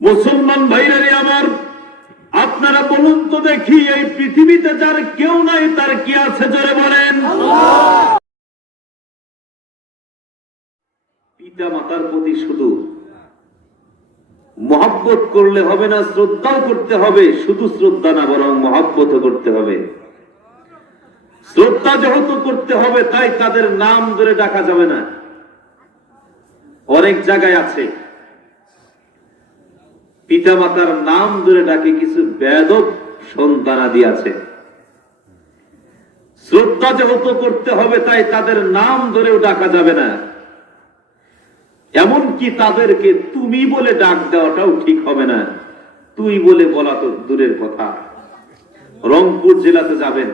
মুসলমান ভাইরা আমার, আপনারা বলুন তো দেখি, এই পৃথিবীতে যার কেউ নাই তার কি আছে? জোরে বলেন। পিতা মাতার প্রতি শুধু মহব্বত করলে হবে না, শ্রদ্ধাও করতে হবে। শুধু শ্রদ্ধা না, বরং মহব্বতও করতে হবে। শ্রদ্ধা যেহেতু করতে হবে, তাই তাদের নাম ধরে ডাকা যাবে না। অনেক জায়গায় আছে পিতা মাতার নাম ধরে ডাকে কিছু বেয়াদব সন্তানাদি আছে। শ্রদ্ধা যেহেতু করতে হবে, তাই তাদের নাম ধরেও ডাকা যাবে না। এমনকি তাদেরকে তুমি বলে ডাক দেওয়াটাও ঠিক হবে না। তুই বলে বলা তো দূরের কথা। রংপুর জেলাতে যাবেন,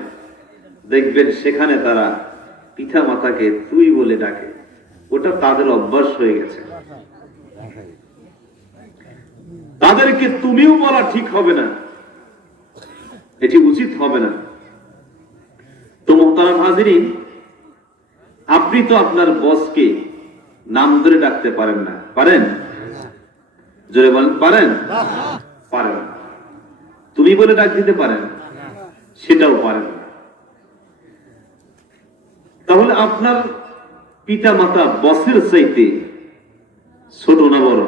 দেখবেন সেখানে তারা পিতা মাতাকে তুই বলে ডাকে। ওটা তাদের অভ্যাস হয়ে গেছে। তাদেরকে তুমিও বলা ঠিক হবে না, এটি উচিত হবে না। তো মোহতারাম হাজিরিন, আপনি তো আপনার বসকে নাম ধরে ডাকতে পারেন না, পারেন? জোরে বলেন, পারেন? পারেন। তুমি বলে ডাক দিতে পারেন? সেটাও পারেন না। তাহলে আপনার পিতা মাতা বসের চাইতে ছোট না বড়?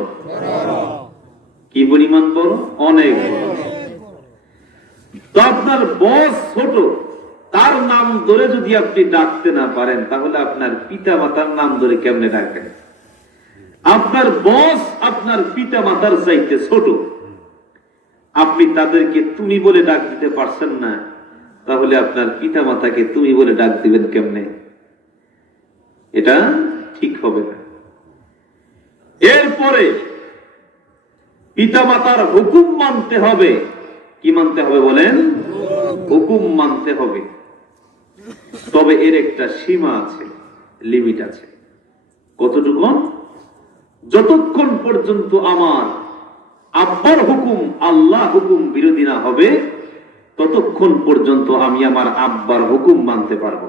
কি পরিমাণ বড়? অনেক বড়। তো আপনার বস ছোট, তার নাম ধরে যদি আপনি ডাকতে না পারেন, তাহলে আপনার পিতা মাতার নাম ধরে কেমনে ডাকেন? আপনার বস আপনার পিতা মাতার চাইতে ছোট, আপনি তাদেরকে তুমি বলে ডাক দিতে পারছেন না, তাহলে আপনার পিতা মাতাকে তুমি বলে ডাক দিবেন কেমনে? এটা ঠিক হবে না। এরপরে পিতা মাতার হুকুম মানতে হবে। কি মানতে হবে বলেন? হুকুম মানতে হবে। তবে এর একটা সীমা আছে, লিমিট আছে। কতটুকু? যতক্ষণ পর্যন্ত আমার আব্বার হুকুম আল্লাহ হুকুম বিরোধী না হবে, ততক্ষণ পর্যন্ত আমি আমার আব্বার হুকুম মানতে পারবো।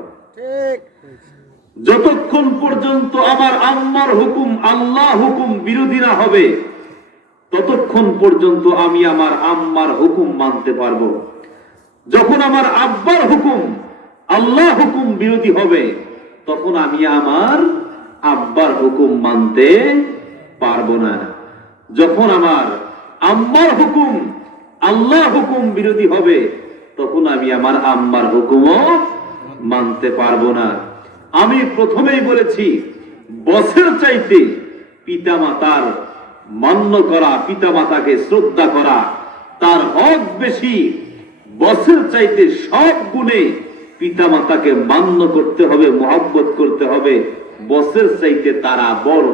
যতক্ষণ পর্যন্ত আমার আম্মার হুকুম আল্লাহ হুকুম বিরোধী না হবে, ততক্ষণ পর্যন্ত আমি আমার আম্মার হুকুম মানতে পারবো। যখন আমার আব্বার হুকুম আল্লাহ হুকুম বিরোধী হবে, তখন আমি আমার আব্বার হুকুম মানতে পারবো না। যখন আমার আম্মার হুকুম আল্লাহ হুকুম বিরোধী হবে, তখন আমি আমার আম্মার হুকুমও মানতে পারবো না। আমি প্রথমেই বলেছি, বসের চাইতে পিতা মাতার মান্য করা, পিতা মাতাকে শ্রদ্ধা করা, তার হক বেশি। বসের চাইতে সব গুণে পিতা মাতাকে মান্য করতে হবে, মহব্বত করতে হবে। বসের চাইতে তারা বড়।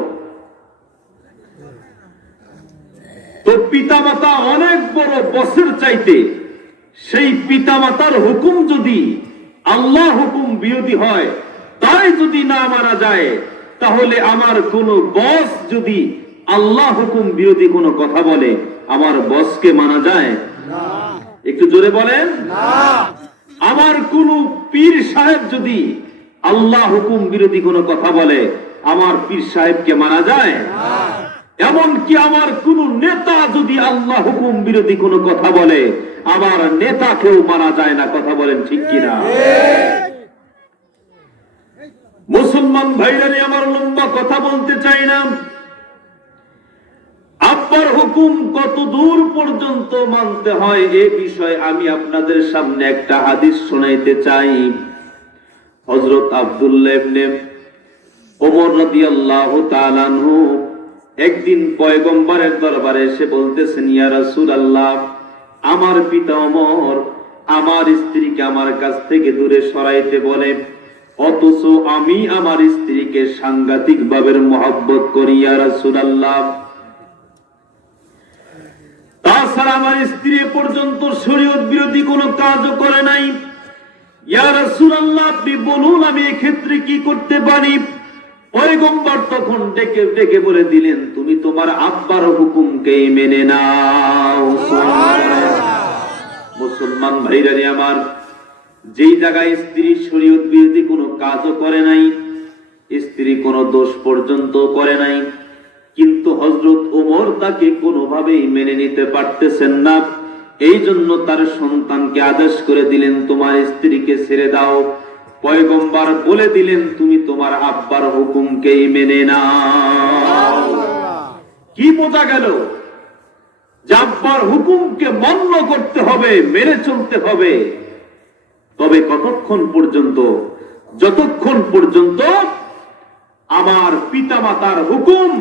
তো পিতা মাতা অনেক বড় বসের চাইতে। সেই পিতা মাতার হুকুম যদি আল্লাহ হুকুম বিরোধী হয়, তাই যদি না মানা যায়, তাহলে আমার কোন বস যদি আল্লাহ হুকুম বিরোধী কোনো কথা বলে, আমার বসকে মানা যায়? একটু জোরে বলেন। আমার কোন পীর সাহেব যদি আল্লাহ হুকুম বিরোধী কোনো কথা বলে, আমার পীর সাহেবকে মানা যায়? এমনকি আমার কোন নেতা যদি আল্লাহ হুকুম বিরোধী কোনো কথা বলে, আমার নেতাকেও মানা যায় না। কথা বলেন ঠিক কিনা? মুসলমান ভাইরা, আমার লম্বা কথা বলতে চাই না। আব্বার হুকুম কত দূর পর্যন্ত মানতে হয় এ বিষয়ে আমি আপনাদের সামনে একটা হাদিস শোনাইতে চাই। হযরত আব্দুল্লাহ ইবনে ওমর রাদিয়াল্লাহু তাআলা আনহু একদিন পয়গম্বরের দরবারে এসে বলতেছেন, ইয়া রাসূলুল্লাহ, আমার পিতা ওমর আমার স্ত্রীকে আমার কাছ থেকে দূরে সরাইতে বলে, অথচ আমি আমার স্ত্রীকে সাংঘাতিক ভাবে মহব্বত করি। ইয়া রাসূলুল্লাহ, তাছাড়া আমার স্ত্রী পর্যন্ত শরীয়ত বিরোধী কোনো কাজও করে নাই। ইয়া রাসূলুল্লাহ, আপনি বলুন আমি এই ক্ষেত্রে কি করতে পারি? পয়গম্বর তখন ডেকে ডেকে বলে দিলেন, তুমি তোমার আব্বার হুকুমকে মেনে নাও। মুসলমান ভাইরা আমার, যেই জায়গায় স্ত্রী শরীয়ত বিরোধী কোনো কাজও করে নাই, স্ত্রী কোনো দোষ পর্যন্ত করে নাই, কিন্তু হযরত ওমর তাকে কোনোভাবেই মেনে নিতে পারতেছেন না। এই জন্য তার সন্তানকে আদেশ করে দিলেন, তোমার স্ত্রীকে ছেড়ে দাও। পয়গম্বর বলে দিলেন, তুমি তোমার আব্বার হুকুমকেই মেনে নাও। কি বোঝা গেল? যে আব্বার হুকুমকে মান্য করতে হবে, মেনে চলতে হবে। তবে কতক্ষণ পর্যন্ত? যতক্ষণ পর্যন্ত আমার পিতামাতার হুকুম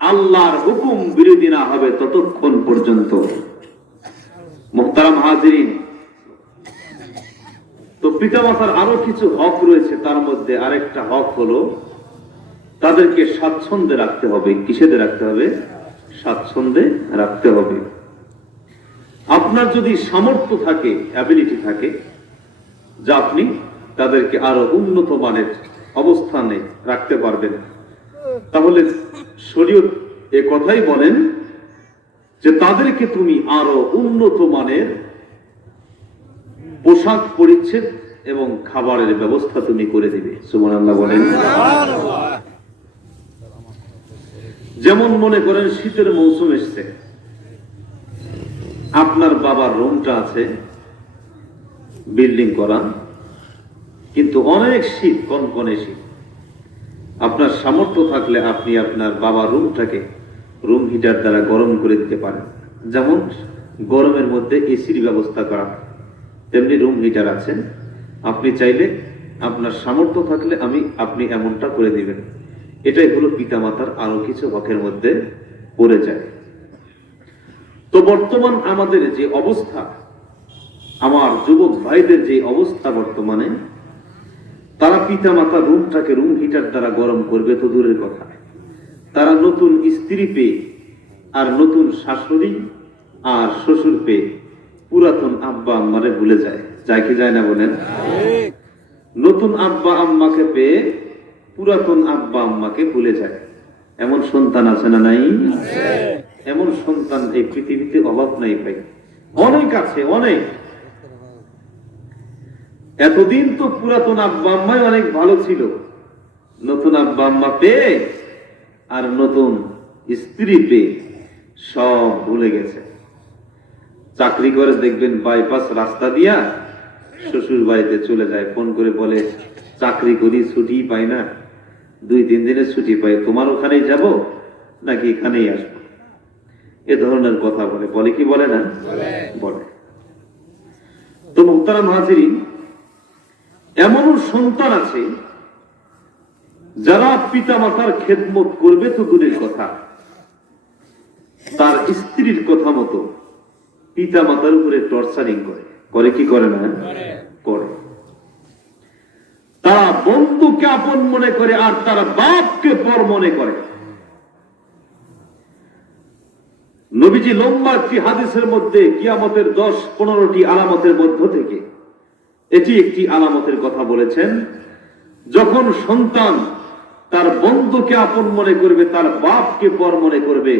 আল্লাহর হুকুম বিরোধী না হবে, ততক্ষণ পর্যন্ত। মুহতারাম হাজিরিন, তো পিতামাতার আরো কিছু হক রয়েছে। তার মধ্যে আরেকটা হক হলো তাদেরকে স্বাচ্ছন্দ্যে রাখতে হবে। কিসেতে রাখতে হবে? স্বাচ্ছন্দ্যে রাখতে হবে। আপনার যদি সামর্থ্য থাকে, অ্যাবিলিটি থাকে, যা আপনি তাদেরকে আরো উন্নত মানের অবস্থানে রাখতে পারবেন, তাহলে শরীয়ত এ কথাই বলেন যে তাদেরকে তুমি আরো উন্নত মানের পোশাক পরিচ্ছদ এবং খাবারের ব্যবস্থা তুমি করে দিবে। সুবহানাল্লাহ বলেন। যেমন মনে করেন শীতের মৌসুম এসছে, আপনার বাবার রুমটা আছে বিল্ডিং করা, কিন্তু অনেক শীত, কনকনে শীত। আপনার সামর্থ্য থাকলে আপনি আপনার বাবার রুমটাকে রুম হিটার দ্বারা গরম করে দিতে পারেন। যেমন গরমের মধ্যে এসির ব্যবস্থা করা, তেমনি রুম হিটার আছে। আপনি চাইলে আপনার সামর্থ্য থাকলে আপনি এমনটা করে দিবেন। এটাই হলো পিতামাতার আরো কিছু হকের মধ্যে পড়ে যায়। তো বর্তমান আমাদের যে অবস্থা, আমার যুবক ভাইদের যে অবস্থা বর্তমানে, তারা পিতামাতা রুমটাকে রুম হিটার দ্বারা গরম করবে তো দূরের কথা, তারা নতুন স্ত্রী পেয়ে আর নতুন শাশুড়ি আর শ্বশুর পেয়ে পুরাতন আব্বা আম্মারে ভুলে যায়। যায় কি যায় না বলেন? নতুন আব্বা আম্মাকে পেয়ে পুরাতন আব্বা আম্মাকে ভুলে যায়। এমন সন্তান আছে না নাই? এমন সন্তান এই পৃথিবীতে অভাব নাই ভাই, অনেক আছে, অনেক। এতদিন তো পুরাতন আব্বা আম্মাই অনেক ভালো ছিল, নতুন আব্বা আম্মা পেয়ে আর নতুন স্ত্রী পেয়ে সব ভুলে গেছে। চাকরি করে দেখবেন বাইপাস রাস্তা দিয়া শ্বশুর বাড়িতে চলে যায়, ফোন করে বলে চাকরি করি, ছুটি পাই না, 2-3 দিনের ছুটি পাই, তোমার ওখানেই যাব নাকি এখানেই আসবো, এ ধরনের কথা বলে। বলে কি বলে না? বলে। তো মুহতারাম হাজিরিন, এমনও সন্তান আছে যারা পিতামাতার খেদমত করবে তো দূরের কথা, তার স্ত্রীর কথা মতো পিতামাতার উপরে টর্চারিং করে। করে কি করে না? করে। তারা বন্ধুকে আপন মনে করে আর তারা বাপকে পর মনে করে। নবীজি লম্বা একটি হাদিসের মধ্যে কিয়ামতের 10-15টি আলামতের মধ্য থেকে এটি একটি আলামতের কথা বলেছেন। যখন সন্তান তার বন্ধুকে আপন মনে করবে, তার বাপকে পর মনে করবে,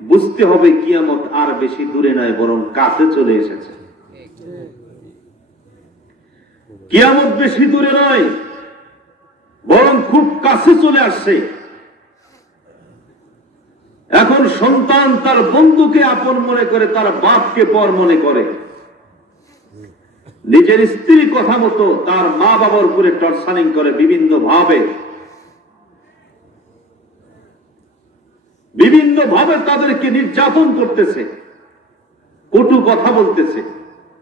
বুঝতে হবে কিয়ামত আর বেশি দূরে নয়, বরং কাছে চলে এসেছে। কিয়ামত বেশি দূরে নয়, বরং খুব কাছে চলে আসছে। এখন সন্তান তার বন্ধুকে আপন মনে করে, তার বাপকে পর মনে করে, নিজের স্ত্রীর কথা মতো তার মা বাবার উপরে টর্চারিং করে, বিভিন্ন ভাবে তাদেরকে নির্যাতন করতেছে, কটু কথা বলতেছে,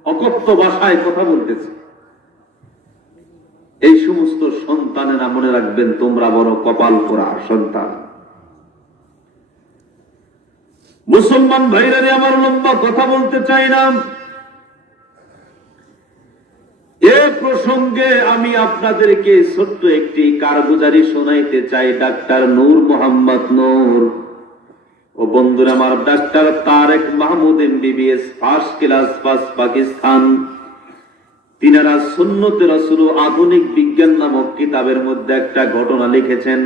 অকথ্য ভাষায় কথা বলতেছে। এই সমস্ত সন্তানেরা মনে রাখবেন, তোমরা বড় কপাল পোড়া সন্তান। মুসলমান ভাইরা, আমার লম্বা কথা বলতে চাই না, এ প্রসঙ্গে আমি আপনাদেরকে ছোট্ট একটি কারগুজারি শোনাইতে চাই। ডাক্তার নূর মোহাম্মদ নূর ও বন্ধুরা আমার, doctor Tarek Mahmud MBBS first class, Pakistan, তিনারা সুন্নতে রাসূল আধুনিক বিজ্ঞান নামক কিতাবের মধ্যে একটা ঘটনা লিখেছেন।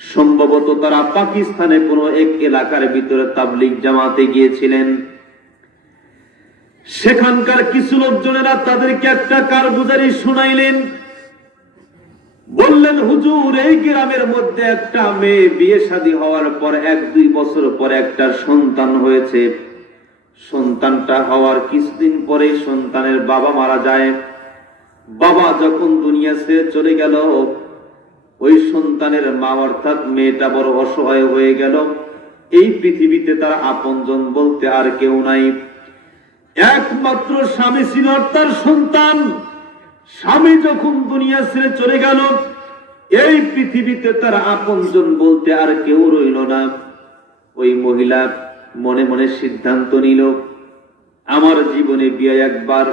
সম্ভবত তারা পাকিস্তানে কোনো এক এলাকার ভিতরে তাবলীগ জামাতে গিয়েছিলেন। সেখানকার কিছু লোকজনেরা তাদেরকে একটা কারগুজারি শুনাইলেন। বললেন, হুজুর, এই গ্রামের মধ্যে একটা মেয়ে বিয়ে শাদী হওয়ার পর 1-2 বছর পর একটা সন্তান হয়েছে। সন্তানটা হওয়ার কিছুদিন পরে সন্তানের বাবা মারা যায়। বাবা যখন দুনিয়া ছেড়ে চলে গেল, ওই সন্তানের মা অর্থাৎ মেয়েটা বড় অসহায় হয়ে গেল। এই পৃথিবীতে তার আপনজন বলতে আর কেউ নাই। একমাত্র স্বামী ছিল তার সন্তান। স্বামী যখন দুনিয়া ছেড়ে চলে গেল, এই পৃথিবীতে তার আপনজন বলতে আর কেউ রইল না। ওই মহিলা মনে মনে সিদ্ধান্ত নিল, আমার জীবনে বিয়ে একবার,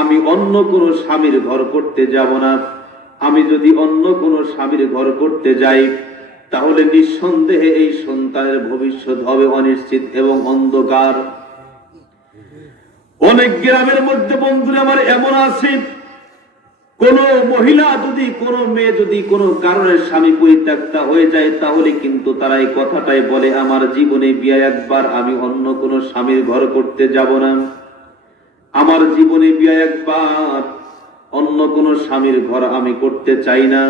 আমি অন্য কোনো স্বামীর ঘর করতে যাব না। আমি যদি অন্য কোনো স্বামীর ঘর করতে যাই, তাহলে নিঃসন্দেহে এই সন্তানের ভবিষ্যৎ হবে অনিশ্চিত এবং অন্ধকার। অনেক গ্রামের মধ্যে বন্ধুরা আমার এমন আছে, কোন মহিলা যদি, কোন মেয়ে যদি কোনো কারণে স্বামী পরিত্যক্তা হয়ে যায়, তাহলে কিন্তু তারা এই কথাটাই বলে, আমার জীবনে বিয়ে একবার, আমি অন্য কোনো স্বামীর ঘর করতে যাব না। আমার জীবনে বিয়ে একবার, অন্য কোনো স্বামীর ঘর আমি করতে চাই না।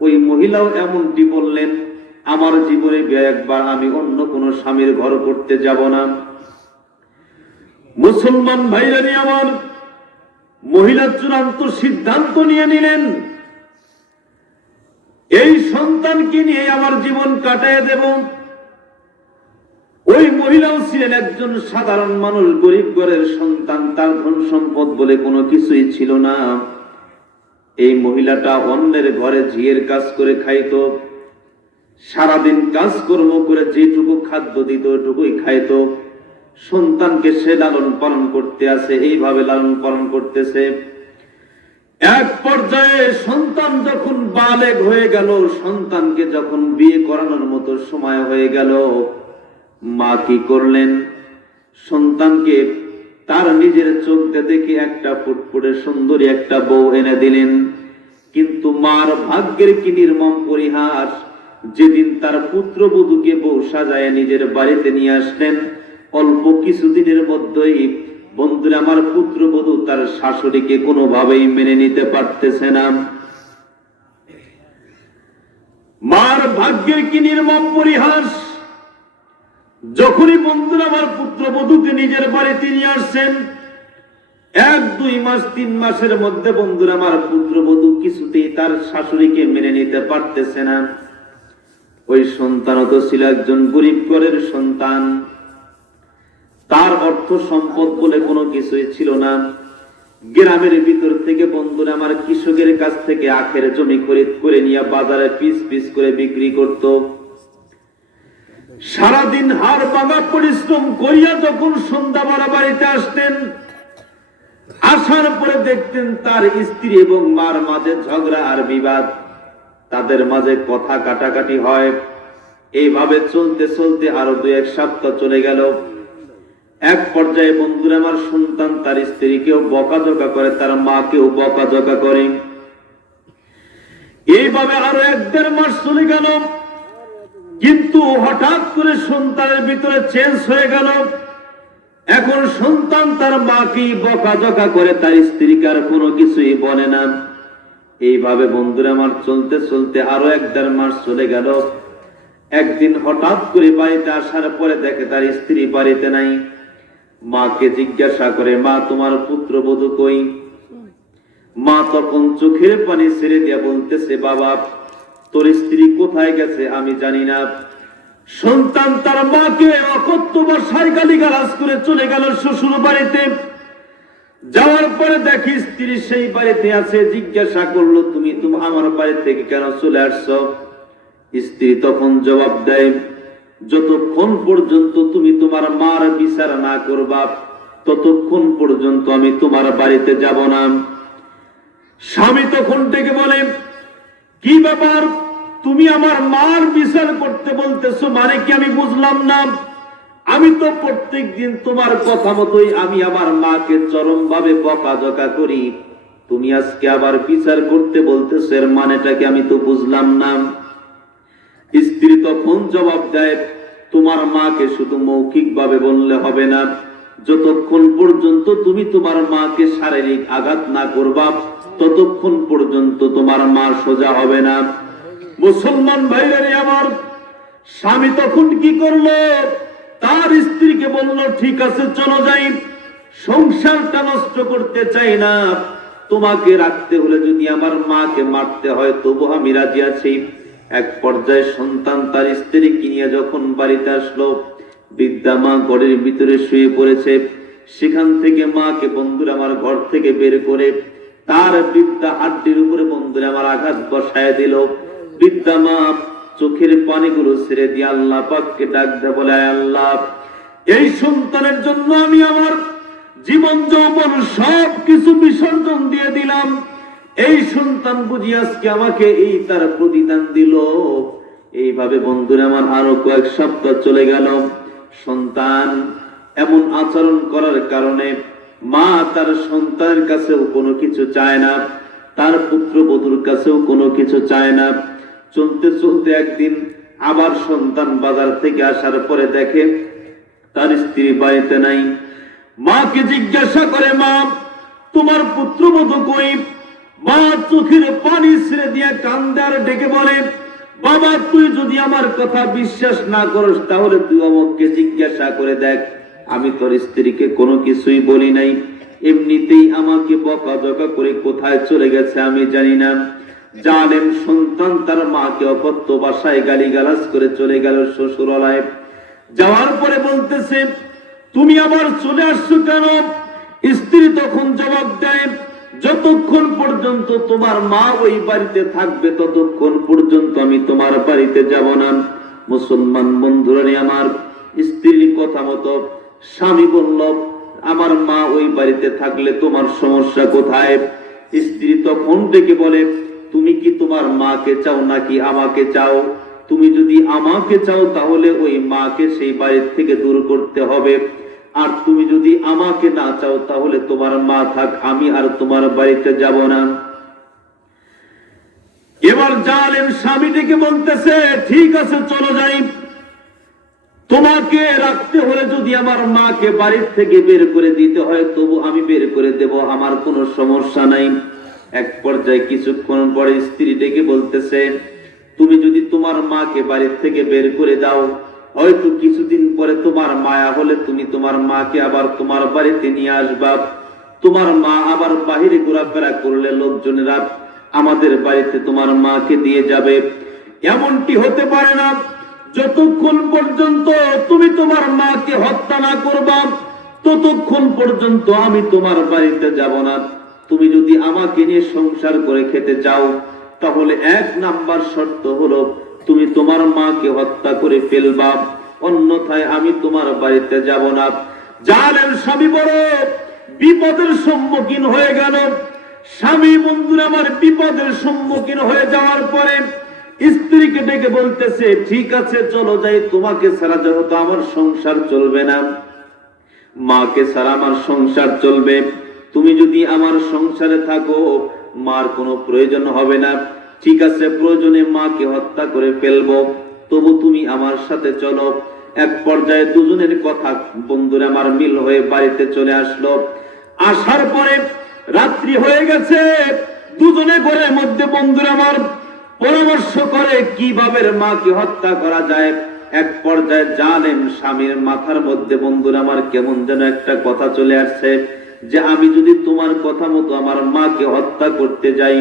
ওই মহিলাও এমনটি বললেন, আমার জীবনে বিয়ে একবার, আমি অন্য কোনো স্বামীর ঘর করতে যাব না। মুসলমান ভাইরানি আমার, মহিলা চূড়ান্ত সিদ্ধান্ত নিয়ে নিলেন, এই সন্তানকে নিয়ে আমার জীবন কাটায় দেব। ওই মহিলাও ছিলেন একজন সাধারণ মানুষ, গরিব ঘরের সন্তান, তার ধন সম্পদ বলে কোনো কিছুই ছিল না। এই মহিলাটা অন্যের ঘরে ঝিয়ের কাজ করে খাইতো, সারাদিন কাজকর্ম করে যেটুকু খাদ্য দিত ওইটুকুই খাইতো। সন্তানকে সে লালন পালন করতে আছে, এইভাবে লালন পালন করতেছে। এক পর্যায়ে সন্তান যখন বালেগ হয়ে গেল, সন্তানকে যখন বিয়ে করানোর মতো সময় হয়ে গেল, মা কি করলেন, সন্তানকে তার নিজের চোখ দেখে একটা ফুটফুটে সুন্দরী একটা বউ এনে দিলেন। কিন্তু মার ভাগ্যের কি নির্মম পরিহাস, যেদিন তার পুত্রবধূকে বউ সাজায় নিজের বাড়িতে নিয়ে আসলেন, অল্প কিছুদিনের মধ্যেই বন্ধুরা আমার পুত্রবধূ তার শাশুড়িকে কোনোভাবেই মেনে নিতে পারতেছে না। মার ভাগ্যের কি নির্মম পরিহাস। যখনই বন্ধুরা আমার পুত্রবধূকে নিজের বাড়িতে নিয়ে আসছেন, 1-2 মাস 3 মাসের মধ্যে বন্ধুরা আমার পুত্রবধূ কিছুতেই তার শাশুড়িকে মেনে নিতে পারতেছে না। ওই সন্তান তো ছিল একজন গরিব ঘরের সন্তান, তার অর্থ সম্পদ বলে কোনো কিছুই ছিল না। গ্রামের ভিতর থেকে বন্ধুরা আমার কৃষকের কাছ থেকে আখের জমি খরিদ করে নিয়ে বাজারে পিস পিস করে বিক্রি করত। সারাদিন হাড় ভাঙা পরিশ্রম করিয়া যখন সন্ধ্যাবেলা বাড়িতে আসতেন, আসার পরে দেখতেন তার স্ত্রী এবং মার মাঝে ঝগড়া আর বিবাদ, তাদের মাঝে কথা কাটাকাটি হয়। এইভাবে চলতে চলতে আরো 2-1 সপ্তাহ চলে গেল। এক পর্যায়ে বন্ধুরা আমার সন্তান তার স্ত্রীকেও বকাঝকা করে, তার মাকেও বকাঝকা করে। এইভাবে আরো 1-1.5 মাস চলে গেল। কিন্তু হঠাৎ করে সন্তানের ভিতরে চেঞ্জ হয়ে গেল। এখন সন্তান তার মাকে বকাঝকা করে, তার স্ত্রীকে আর কোনো কিছুই বলে না। এইভাবে বন্ধুরা আমার চলতে চলতে আরো 1-1.5 মাস চলে গেল। একদিন হঠাৎ করে বাড়িতে আসার পরে দেখে তার স্ত্রী বাড়িতে নাই। মাকে জিজ্ঞাসা করে, মা তোমার পুত্রবধূ কই? মা তখন চোখের পানি ছেড়ে দিয়া বলতেছে, বাবা তোর স্ত্রী কোথায় গেছে আমি জানি না। সন্তান তার মাকে অকথ্য ভাষায় গালিগালাজ করে চলে গেল শ্বশুর বাড়িতে। যাওয়ার পরে দেখি স্ত্রী সেই বাড়িতে আছে। জিজ্ঞাসা করলো, তুমি আমার বাড়ি থেকে কেন চলে আসছো? স্ত্রী তখন জবাব দেয়, যতক্ষণ পর্যন্ত তুমি তোমার মার বিচার না করবা, ততক্ষণ পর্যন্ত আমি তোমার বাড়িতে যাব না। স্বামী তখন ডেকে বলে, কি ব্যাপার, তুমি আমার মার বিচার করতে বলতেছো, মানে কি আমি বুঝলাম না। আমি তো প্রত্যেক দিন তোমার কথা মতোই আমি আমার মাকে চরম ভাবে বকাঝকা করি, তুমি আজকে আবার বিচার করতে বলতেছো, এর মানেটা কি আমি তো বুঝলাম না। স্ত্রী তখন জবাব দেয়, তোমার মাকে শুধু মৌখিক ভাবে বললে হবে না, যতক্ষণ পর্যন্ত তুমি তোমার মাকে শারীরিক আঘাত না করবা, ততক্ষণ পর্যন্ত তোমার মা সোজা হবে না। মুসলমান ভাইরা আমার, স্বামী তখন কি করলো? তার স্ত্রীকে বলল, ঠিক আছে চলো যাই, সংসারটা নষ্ট করতে চাই না, তোমাকে রাখতে হলে যদি আমার মাকে মারতে হয় তবু আমি রাজি আছি। এক পর্যায়ে সন্তান তার স্ত্রীকে নিয়ে যখন বাড়িতে আসলো, বৃদ্ধা মা ঘরের ভিতরে শুয়ে পড়েছে। সেখান থেকে মাকে বন্ধুরা আমার ঘর থেকে বের করে তার বৃদ্ধা হাড্ডির উপরে বন্ধুরা আমার আঘাত বসায় দিল। বৃদ্ধা মা চোখের পানিগুলো ছেড়ে দিয়ে আল্লাহ পাককে ডাক দেয়, বলে আল্লাহ, এই সন্তানের জন্য আমি আমার জীবন যৌবন সব কিছু বিসর্জন দিয়ে দিলাম। এই সন্তান বুঝি আজকে আমাকে এই তার প্রতিদান দিল। এইভাবে বন্ধুরা আমার আরো কয়েক সপ্তাহ চলে গেল। সন্তান এমন আচরণ করার কারণে মা তার সন্তানের কাছেও কোনো কিছু চায় না, তার পুত্রবধূর কাছেও কোনো কিছু চায় না। চলতে চলতে একদিন আবার সন্তান বাজার থেকে আসার পরে দেখে তার স্ত্রী বাড়িতে নাই। মাকে জিজ্ঞাসা করে, মা তোমার পুত্রবধূ কই? মা চোখের পানি ছেড়ে দিয়ে কান্দে আর ডেকে বলে, বাবা তুই যদি আমার কথা বিশ্বাস না করিস তাহলে তুই আমাকে জিজ্ঞাসা করে দেখ, আমি তোর স্ত্রীকে কোনো কিছুই বলি নাই, এমনিতেই আমাকে বকাঝকা করে কোথায় চলে গেছে আমি জানি না। জালেম সন্তান তার মাকে অকথ্য ভাষায় গালিগালাজ করে চলে গেল শ্বশুরালয়ে। যাওয়ার পরে বলতেছে, তুমি আবার চলে আসছো কেন? স্ত্রী তখন জবাব দেয়, যতক্ষণ পর্যন্ত তোমার মা ওই বাড়িতে থাকবে ততক্ষণ পর্যন্ত আমি তোমার বাড়িতে যাব না। মুসলমান বন্ধুরা আমার, স্ত্রীর কথা মতো স্বামী বলল, আমার মা ওই বাড়িতে থাকলে তোমার সমস্যা কোথায়? স্ত্রী তখন ডেকে বলে, তুমি কি তোমার মাকে চাও নাকি আমাকে চাও? তুমি যদি আমাকে চাও তাহলে ওই মাকে সেই বাড়ি থেকে দূর করতে হবে, আর তুমি যদি আমাকে না চাও তাহলে তোমার মা থাক, আমি আর তোমার বাড়িতে যাব না। এবার জালেম স্বামীটিকে বলতেছে, ঠিক আছে চলো যাই, তোমাকে রাখতে হলে যদি আমার মাকে বাড়ির থেকে বের করে দিতে হয় তবু আমি বের করে দেব, আমার কোনো সমস্যা নাই। এক পর্যায়ে কিছুক্ষণ পরে স্ত্রী ডেকে বলতেছে, তুমি যদি তোমার মাকে বাড়ির থেকে বের করে দাও, হয়তো কিছুদিন পরে তোমার মায়া হলে তুমি তোমার মাকে আবার তোমার বাড়িতে নিয়ে আসবা। তোমার মা আবার বাহিরে ঘোরাফেরা করলে লোকজনেরা আমাদের বাড়িতে তোমার মাকে দিয়ে যাবে। এমনটি হতে পারে না, যতক্ষণ পর্যন্ত তুমি তোমার মাকে হত্যা না করবা ততক্ষণ পর্যন্ত আমি তোমার বাড়িতে যাব না। তুমি যদি আমাকে নিয়ে সংসার করে খেতে চাও তাহলে এক নাম্বার শর্ত হলো তুমি তোমার মাকে হত্যা করে ফেলবা, অন্যথায় আমি তোমার বাড়িতে যাব না। জালেম স্বামী বড় বিপদের সম্মুখীন হয়ে গেল। স্বামী বন্ধুরা আমার বিপদের সম্মুখীন হয়ে যাওয়ার পরে স্ত্রীকে ডেকে বলতেছে, ঠিক আছে চলো যাই, তোমাকে ছাড়া যেহেতু আমার সংসার চলবে না, মাকে ছাড়া আমার সংসার চলবে, তুমি যদি আমার সংসারে থাকো মার কোনো প্রয়োজন হবে না, ঠিক আছে প্রয়োজনে মাকে হত্যা করে ফেলবো, তবু তুমি আমার সাথে চলো। এক পর্যায়ে দুজনের কথা বন্ধুরা আমার মিল হয়ে বাড়িতে চলে আসলো। আসার পরে রাত্রি হয়ে গেছে, দুজনে ঘরের মধ্যে বন্ধুরা আমার পরামর্শ করে কিভাবে মাকে হত্যা করা যায়। এক পর্যায়ে জালেম স্বামীর মাথার মধ্যে বন্ধুরা আমার কেমন যেন একটা কথা চলে আসছে যে আমি যদি তোমার কথা মতো আমার মাকে হত্যা করতে যাই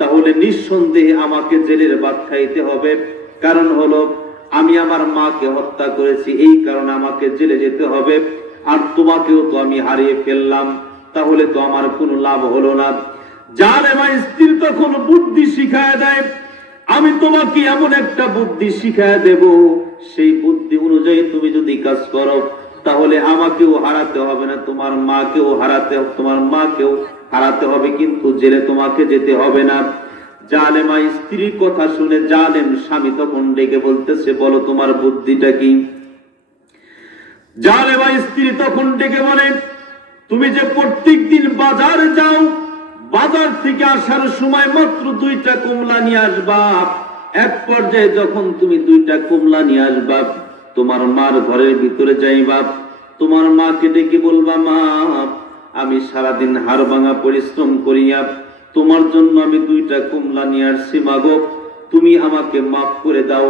তাহলে নিঃসন্দেহে আমাকে জেলের ভাত খাইতে হবে, কারণ হলো আমি আমার মাকে হত্যা করেছি, এই কারণে আমাকে জেলে যেতে হবে, আর তোমাকেও তো আমি হারিয়ে ফেললাম, তাহলে তো আমার কোনো লাভ হলো না। জালেম স্ত্রী তখন বুদ্ধি শিখায় দেয়, আমি তোমাকে এমন একটা বুদ্ধি শিখায় দেব, সেই বুদ্ধি অনুযায়ী তুমি যদি কাজ করো তাহলে আমাকেও হারাতে হবে না, তোমার মাকেও হারাতে হবে, কিন্তু জেলে তোমাকে যেতে হবে না। জালেমা স্ত্রীর কথা শুনে জালেম স্বামী তখন ডেকে বলতেছে, বলো তোমার বুদ্ধিটা কি? জালেমা স্ত্রী তখন ডেকে বলে, তুমি যে প্রত্যেক দিন বাজারে যাও, বাজার থেকে আসার সময় মাত্র 2টা কমলা নিয়ে আসবা। এক পর্যায়ে যখন তুমি 2টা কমলা নিয়ে আসবা, তোমার মার ঘরের ভিতরে যাইবা, তোমার মাকে ডেকে বলবা, মা আমি সারাদিন হাড় ভাঙা পরিশ্রম করিয়া তোমার জন্য আমি 2টা কমলা নিয়ে আসছি মাগো, তুমি আমাকে মাফ করে দাও।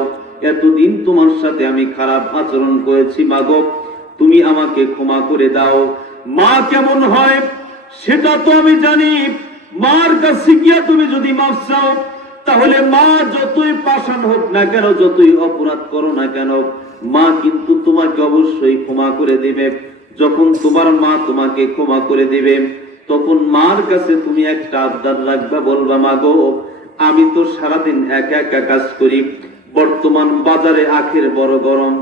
এতদিন তোমার সাথে আমি খারাপ আচরণ করেছি মাগো, তুমি আমাকে ক্ষমা করে দাও। মা কেমন হয় সেটা তো আমি জানি। মার কাছে গিয়া তুমি যদি মাফ চাও, তাহলে মা যতই পাষাণ হোক না কেন, যতই অপরাধ করো না কেন, মা কিন্তু তোমাকে অবশ্যই ক্ষমা করে দিবে। যখন তোমার মা তোমাকে ক্ষমা করে দিবে, তখন মার কাছে তুমি একটা আবদার রাখবা, বলবা মাগো আমি তো সারাদিন একা একা কাজ করি, বর্তমান বাজারে আখের বড় গরম,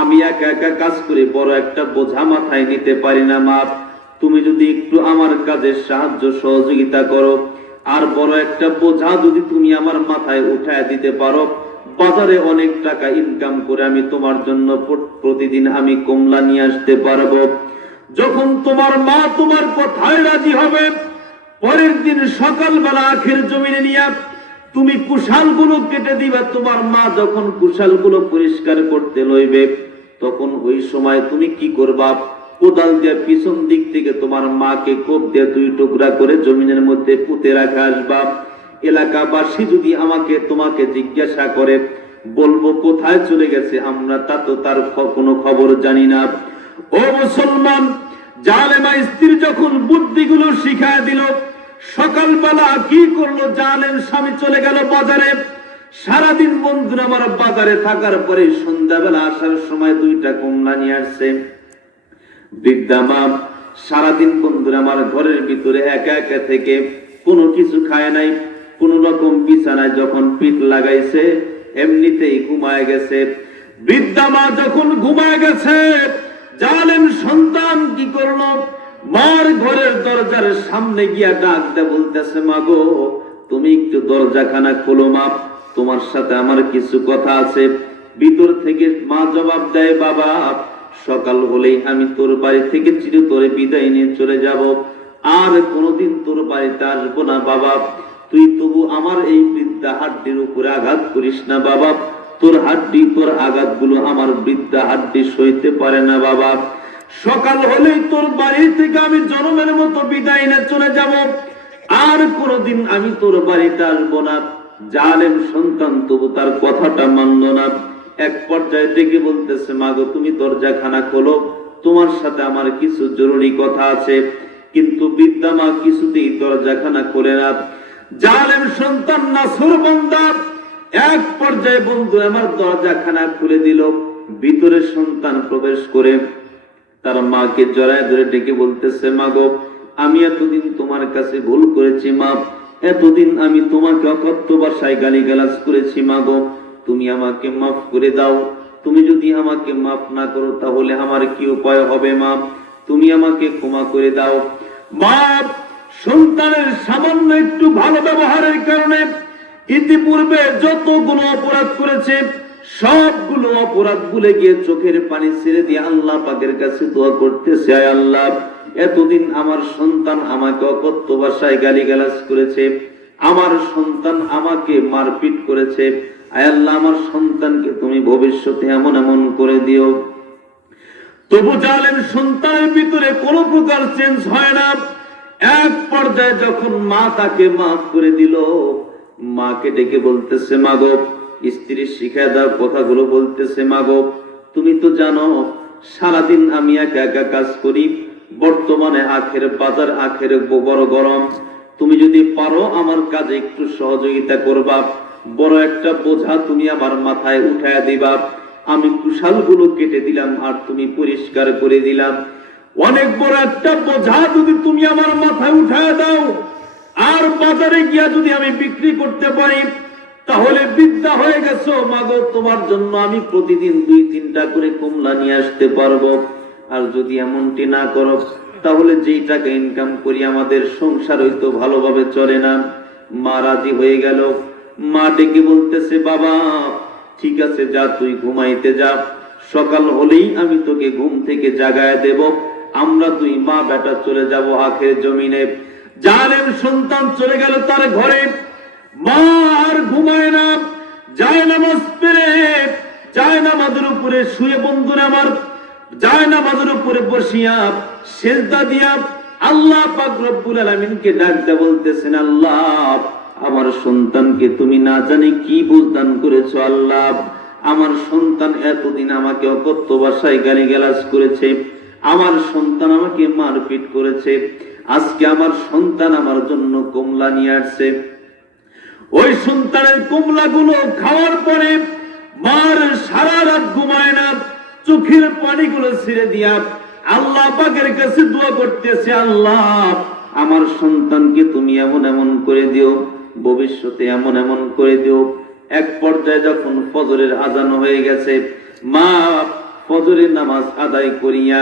আমি একা একা কাজ করে বড় একটা বোঝা মাথায় নিতে পারি না মা, তুমি যদি একটু আমার কাজে সাহায্য সহযোগিতা করো, আর বড় একটা বোঝা যদি তুমি আমার মাথায় উঠায় দিতে পারো, বাজারে অনেক টাকা ইনকাম করে আমি তোমার জন্য প্রতিদিন আমি কমলা নিয়ে আসতে পারবো। যখন তোমার মা তোমার কথায় রাজি হবে, পরের দিন সকালবেলা আখের জমিনে নিয়ে তুমি কুশালগুলো কেটে দিবা। তোমার মা যখন কুশালগুলো পরিষ্কার করতে লইবে, তখন ওই সময় তুমি কি করবা, কোদাল দিয়ে পিছন দিক থেকে তোমার মাকে কোপ দিয়ে 2 টুকরা করে জমিনের মধ্যে পুঁতে রাখা আসবা। এলাকাবাসী যদি তোমাকে জিজ্ঞাসা করে, বলবো কোথায় চলে গেছে, আমরা তা তো তার কোনো খবর জানি না। ও মুসলমান, জালেমা স্ত্রী যখন বুদ্ধিগুলো শিখায় দিল, সকালবেলা কি করলো, জালেম স্বামী চলে গেল বাজারে। সারাদিন বন্ধুরা আমার বাজারে থাকার পরে সন্ধ্যাবেলা আসার সময় 2টা কমলা নিয়ে আসছে। বৃদ্ধা মা সারাদিন বন্ধুরা আমার ঘরের ভিতরে একা একা থেকে কোনো কিছু খায় নাই, কোন রকম বিছানায় যখন পিঠ লাগাইছে এমনিতেই ঘুমায় গেছে। বৃদ্ধা মা যখন ঘুমায় গেছে, জালেম সন্তান কি করলো, মার ঘরের দরজার সামনে গিয়া ডাক দেয়া বলতেছে, মাগো তুমি একটু দরজাখানা খোলো মা, তোমার সাথে আমার কিছু কথা আছে। ভিতর থেকে মা জবাব দেয়, বাবা সকাল হলেই আমি তোর বাড়ি থেকে চিরতরে বিদায় নিয়ে চলে যাব, আর কোনোদিন তোর বাড়িতে আসবো না বাবা। তুই তবু আমার এই বৃদ্ধা হাড্ডির উপরে আঘাত করিস না বাবা, তোর হাড্ডি, তোর আঘাতগুলো আমার বৃদ্ধা হাড্ডি সইতে পারে না বাবা। সকাল হলেই তোর বাড়ি থেকে আমি জনমের মতো বিদায় নিয়ে চলে যাব, আর কোনোদিন আমি তোর বাড়িতে আসবো না। জালেম সন্তান তবু তার কথাটা মানল না। এক পর্যায়ে ডেকে বলতেছে, মাগো তুমি দরজাখানা খোলো, তোমার সাথে আমার কিছু জরুরি কথা আছে। কিন্তু বৃদ্ধা মা কিছুতেই দরজাখানা খোলে না। জালেম সন্তান নাছরবান্দা এক পর্যায়ে বন্ধু আমার দরজাখানা খুলে দিল। ভিতরে সন্তান প্রবেশ করে তার মাকে জড়ায় ধরে ডেকে বলতেছে, মাগো আমি এতদিন তোমার কাছে ভুল করেছি মা, এতদিন আমি তোমাকে অকথ্য ভাষায় গালিগালাজ করেছি মাগো, তুমি আমাকে মাফ করে দাও। তুমি যদি আমাকে মাফ না করো তাহলে আমার কি উপায় হবে মা, তুমি আমাকে ক্ষমা করে দাও। মা সন্তানের সামান্য একটু ভালো ব্যবহারের কারণে ইতিপূর্বে যতগুলো অপরাধ করেছে সবগুলো অপরাধ ভুলে গিয়ে চোখের পানি ছেড়ে দিয়ে আল্লাহ পাকের কাছে দোয়া করতেছে, আয় আল্লাহ এতদিন আমার সন্তান আমাকে অকথ্য ভাষায় গালিগালাজ করেছে, আমার সন্তান আমাকে মারপিট করেছে, আয় আল্লাহ আমার সন্তানকে তুমি ভবিষ্যতে এমন এমন করে দিও। তবু জালেম সন্তানের ভিতরে কোনো প্রকার চেঞ্জ হয় না। এক পর্যায়ে যখন মা তাকে মাফ করে দিল, মাকে ডেকে বলতেছে, মাগো স্ত্রীর শিখায় দেওয়ার কথাগুলো বলতেছে, মাগো তুমি তো জানো সারাদিন আমি একা একা কাজ করি, বর্তমানে আখের বাজার, আখের বড় গরম, তুমি যদি পারো আমার কাজে একটু সহযোগিতা করবা, বড় একটা বোঝা তুমি আমার মাথায় উঠায় দিবা, আমি কুশালগুলো কেটে দিলাম আর তুমি পরিষ্কার করে দিলাম। অনেক বড় একটা বোঝা যদি তুমি আমার মাথায় উঠায় দাও আর বাজারে গিয়া যদি আমি বিক্রি করতে পারি, তাহলে বিদ্যা হয়ে গেছো মাগো, তোমার জন্য আমি প্রতিদিন 2-3টা করে কমলা নিয়ে আসতে পারবো। আর যদি এমনটি না করো তাহলে যেই টাকা ইনকাম করি আমাদের সংসার হয়তো ভালোভাবে চলে না। মা রাজি হয়ে গেল। মা ডেকে বলতেছে, বাবা ঠিক আছে যা, তুই ঘুমাইতে যা, সকাল হলেই আমি তোকে ঘুম থেকে জাগায় দেব, আমরা দুই মা বেটা চলে যাব আখের জমিনে। জালেম সন্তান চলে গেল তার ঘরে। মা আর ঘুমায় না, যায় নামাজ পড়ে, যায় নামাজের উপরে শুয়ে বন্ধুরা আমার, যায় নামাজের উপরে বসিয়া সেজদা দিয়া আল্লাহ পাক রব্বুল আলামিনকে ডাক দিয়ে বলতেছেন, আল্লাহ আমার সন্তানকে তুমি না জানি কি বুঝদান করেছো। আল্লাহ আমার সন্তান এতদিন আমাকে অকথ্য ভাষায় গালিগালাজ করেছে, আমার সন্তান আমাকে মারপিট করেছে, আজকে আমার সন্তান আমার জন্য কমলা নিয়ে আসছে। ওই সন্তানের কমলা গুলো খাওয়ার পরে মার সারা রাত ঘুমায় না, চোখের পানিগুলো ছেড়ে দিয়া আল্লাহ পাকের কাছে দোয়া করতেছে, আল্লাহ আমার সন্তানকে তুমি এমন এমন করে দিও, ভবিষ্যতে এমন এমন করে দিও। এক পর্যায়ে যখন ফজরের আজান হয়ে গেছে, মা ফজরের নামাজ আদায় করিয়া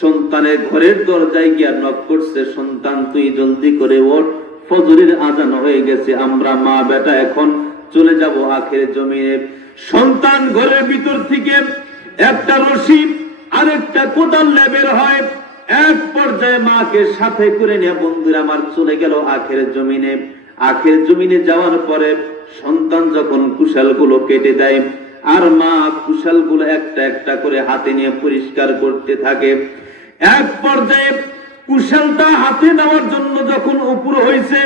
সন্তানের ঘরের দরজায় গিয়া নক করছে, সন্তান তুই জলদি করে ওঠ, ফজরের আজান হয়ে গেছে, আমরা মা বেটা এখন চলে যাব আখের জমিনে। সন্তান ঘরের ভিতর থেকে একটা রশি আর একটা কোদাল বের হয়, এক পর্যায়ে মাকে সাথে করে নিয়ে বন্ধুরা আমার চলে গেল আখের জমিনে। আখের জমিনে যাওয়ার পরে সন্তান যখন কুশালগুলো কেটে দেয়, আর মা কুশালগুলো একটা একটা করে হাতে নিয়ে পরিষ্কার করতে থাকে। এক পর্যায়ে কুশালটা হাতে নেওয়ার জন্য যখন উপর হয়েছে,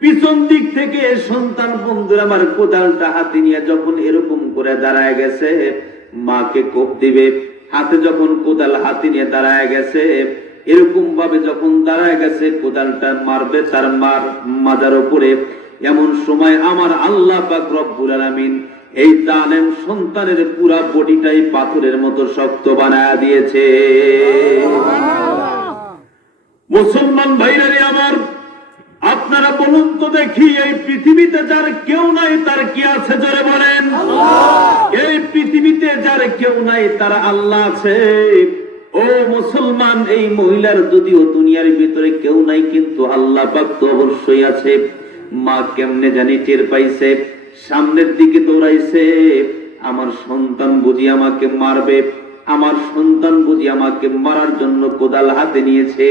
পিছন দিক থেকে সন্তান বন্ধুরা আমার কোদালটা হাতে নিয়ে যখন এরকম করে দাঁড়ায় গেছে, মাকে কোপ দিবে, হাতে যখন কোদাল হাতে নিয়ে দাঁড়ায় গেছে, এরকম ভাবে যখন দাঁড়ায় গেছে কোদালটা মারবে তার মার মাজার উপরে, এমন সময় আমার আল্লাহ পাক রব্বুল আলামিন এই জালেম সন্তানের পুরা বডিটাই পাথরের মতো শক্ত বানায়া দিয়েছে। মুসলমান ভাইরা আমার, আপনারা বলুন তো দেখি, এই পৃথিবীতে যার কেউ নাই তার কি আছে? জোরে বলেন। এই পৃথিবীতে যার কেউ নাই তার আল্লাহ আছে। ও মুসলমান, এই মহিলার যদিও দুনিয়ার ভিতরে কেউ নাই, কিন্তু আল্লাহ পাক তো অবশ্যই আছে। মা কেমনে জানি টের পাইছে, সামনের দিকে দৌড়াইছে, আমার সন্তান বুঝি আমাকে মারবে, আমার সন্তান বুঝি আমাকে মারার জন্য কোদাল হাতে নিয়েছে।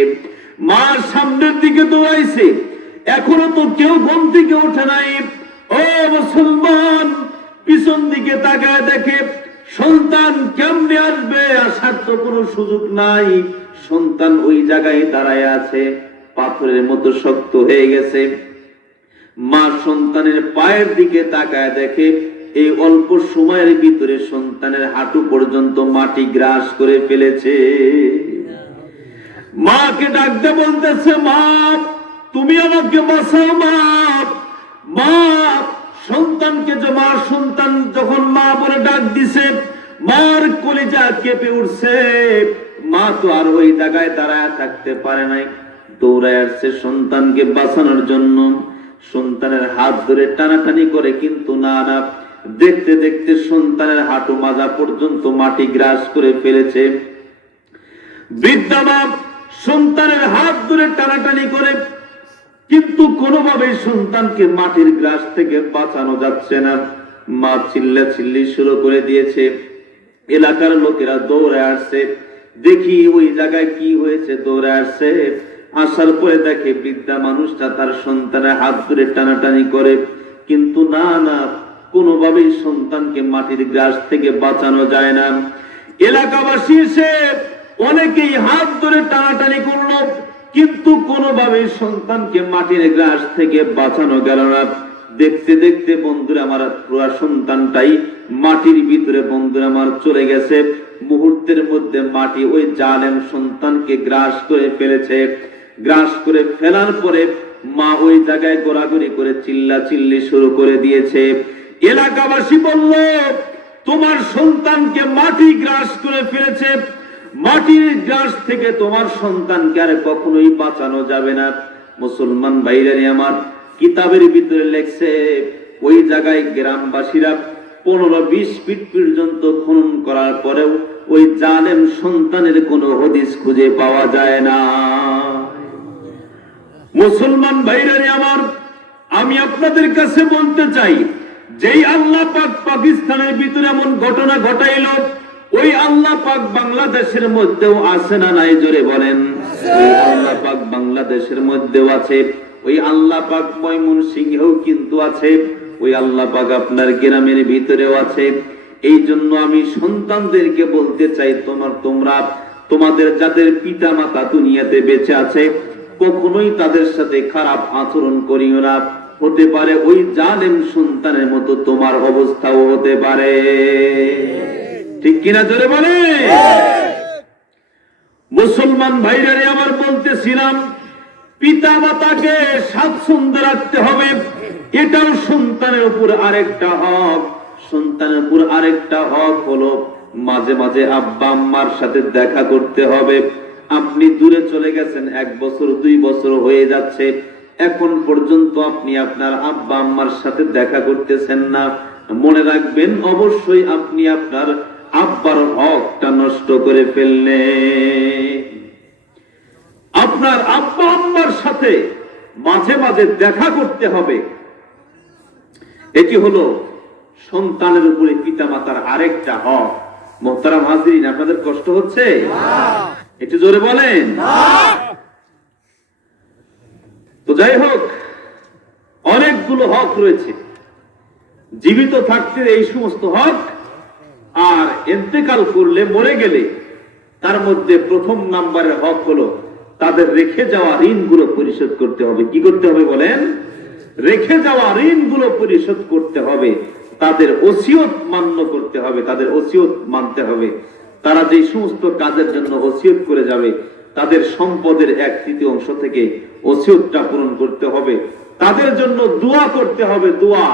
মা সামনের দিকে দৌড়াইছে, এখনো তো কেউ ঘুম থেকে ওঠে নাই। ও মুসলমান, পিছন দিকে তাকায় দেখে সন্তান কেমনে আসবে, আসার তো কোনো সুযোগ নাই। সন্তান ওই জায়গায় দাঁড়ায় আছে, পাথরের মতো শক্ত হয়ে গেছে। মা সন্তানের পায়ের দিকে তাকায় দেখে এই অল্প সময়ের ভিতরে সন্তানের হাঁটু পর্যন্ত মাটি গ্রাস করে ফেলেছে। মাকে ডাকতে বলতেছে, মা তুমি আমাকে বাঁচাও। মা সন্তানকে, মা সন্তান যখন মা বলে ডাক দিছে, মার কলিজা কেঁপে উঠছে। মা তো আর ওই জায়গায় দাঁড়ায় থাকতে পারে নাই, দৌড়ায় আসছে সন্তানকে বাঁচানোর জন্য। সন্তানের হাত ধরে টানাটানি করে, কিন্তু না, দেখতে দেখতে সন্তানের হাঁটু মাজা পর্যন্ত মাটি গ্রাস করে ফেলেছে। বৃদ্ধা মা সন্তানের হাত ধরে টানাটানি করে, কিন্তু কোনোভাবে সন্তানকে মাটির গ্রাস থেকে বাঁচানো যাচ্ছে না। মা চিল্লাচিল্লি শুরু করে দিয়েছে। এলাকার লোকেরা দৌড়ে আসছে, দেখি ওই জায়গায় কি হয়েছে। দৌড়ে আসছে, আসার পরে দেখে বৃদ্ধা মানুষটা তার সন্তানের হাত ধরে টানাটানি করে, কিন্তু না, কোনোভাবেই সন্তানকে মাটির গ্রাস থেকে বাঁচানো যায় না। এলাকাবাসী এসে অনেকেই হাত ধরে টানাটানি করলো, কিন্তু কোনোভাবে সন্তানকে মাটির গ্রাস থেকে বাঁচানো গেল না। দেখতে দেখতে বন্ধুরা আমার পুরা সন্তানটাই মাটির ভিতরে বন্ধুরা আমার চলে গেছে। মুহূর্তের মধ্যে মাটি ওই জালেম সন্তানকে গ্রাস করে ফেলেছে। গ্রাস করে ফেলার পরে মা ওই জায়গায় গোড়াগড়ি করে চিল্লাচিল্লি শুরু করে দিয়েছে। এলাকাবাসী বলল, তোমার সন্তানকে মাটি গ্রাস করে ফেলেছে, মাটির গ্রাস থেকে তোমার সন্তানকে আর কখনোই বাঁচানো যাবে না। মুসলমান ভাইরানি আমার, কিতাবের ভিতরে লেখছে ওই জায়গায় গ্রামবাসীরা 15-20 ফিট পর্যন্ত খনন করার পরেও ওই জালেম সন্তানের কোনো হদিস খুঁজে পাওয়া যায় না। মুসলমান ভাইরানি আমার, আমি আপনাদের কাছে বলতে চাই, যেই আল্লাহ পাক পাকিস্তানের ভিতরে এমন ঘটনা ঘটাইল, ওই আল্লাহ পাক বাংলাদেশের মধ্যেও আছে না নাই? জোরে বলেন। আল্লাহ পাক বাংলাদেশের মধ্যেও আছে, ওই আল্লাহ পাক ময়মনসিংহেও কিন্তু আছে, ওই আল্লাহ পাক আপনার গ্রামের ভিতরেও আছে। এই জন্য আমি সন্তানদেরকে বলতে চাই, তোমরা তোমাদের যাদের পিতা মাতা দুনিয়াতে বেঁচে আছে কখনোই তাদের সাথে খারাপ আচরণ করিও না, হতে পারে ওই জালেম সন্তানের মতো তোমার অবস্থাও হতে পারে। ঠিক কিনা জোরে বলে। মুসলমান ভাইরারে আবার বলতেছিলাম, পিতা মাতাকে স্বাচ্ছন্দ্য রাখতে হবে, এটাও সন্তানের উপর আরেকটা হক। সন্তানের উপর আরেকটা হক হলো মাঝে মাঝে আব্বা আম্মার সাথে দেখা করতে হবে। আপনি দূরে চলে গেছেন, 1 বছর 2 বছর হয়ে যাচ্ছে, এখন পর্যন্ত আপনি আপনার আব্বা আম্মার সাথে দেখা করতেছেন না, মনে রাখবেন অবশ্যই আপনি আপনার আব্বার হকটা নষ্ট করে ফেললেন। আপনার আব্বা আম্মার সাথে মাঝে মাঝে দেখা করতে হবে। এটি হলো সন্তানের উপরে পিতা মাতার আরেকটা হক। মোহতারাম হাজিরিন, আপনাদের কষ্ট হচ্ছে? একটু জোরে বলেন। তো যাই হোক, অনেকগুলো হক রয়েছে। জীবিত থাকতে এই সমস্ত হক, আর ইন্তেকাল করলে, মরে গেলে তার মধ্যে প্রথম নাম্বারের হক হলো তাদের রেখে যাওয়া ঋণগুলো পরিশোধ করতে হবে। কি করতে হবে বলেন? রেখে যাওয়া ঋণগুলো পরিশোধ করতে হবে। তাদের ওসিয়ত মান্য করতে হবে, তাদের ওসিয়ত মানতে হবে। তারা যে সমস্ত কাজের জন্য ওসিয়ত করে যাবে তাদের সম্পদের 1/3 অংশ থেকে ওসিয়তটা পূরণ করতে হবে। তাদের জন্য দোয়া করতে হবে। দোয়া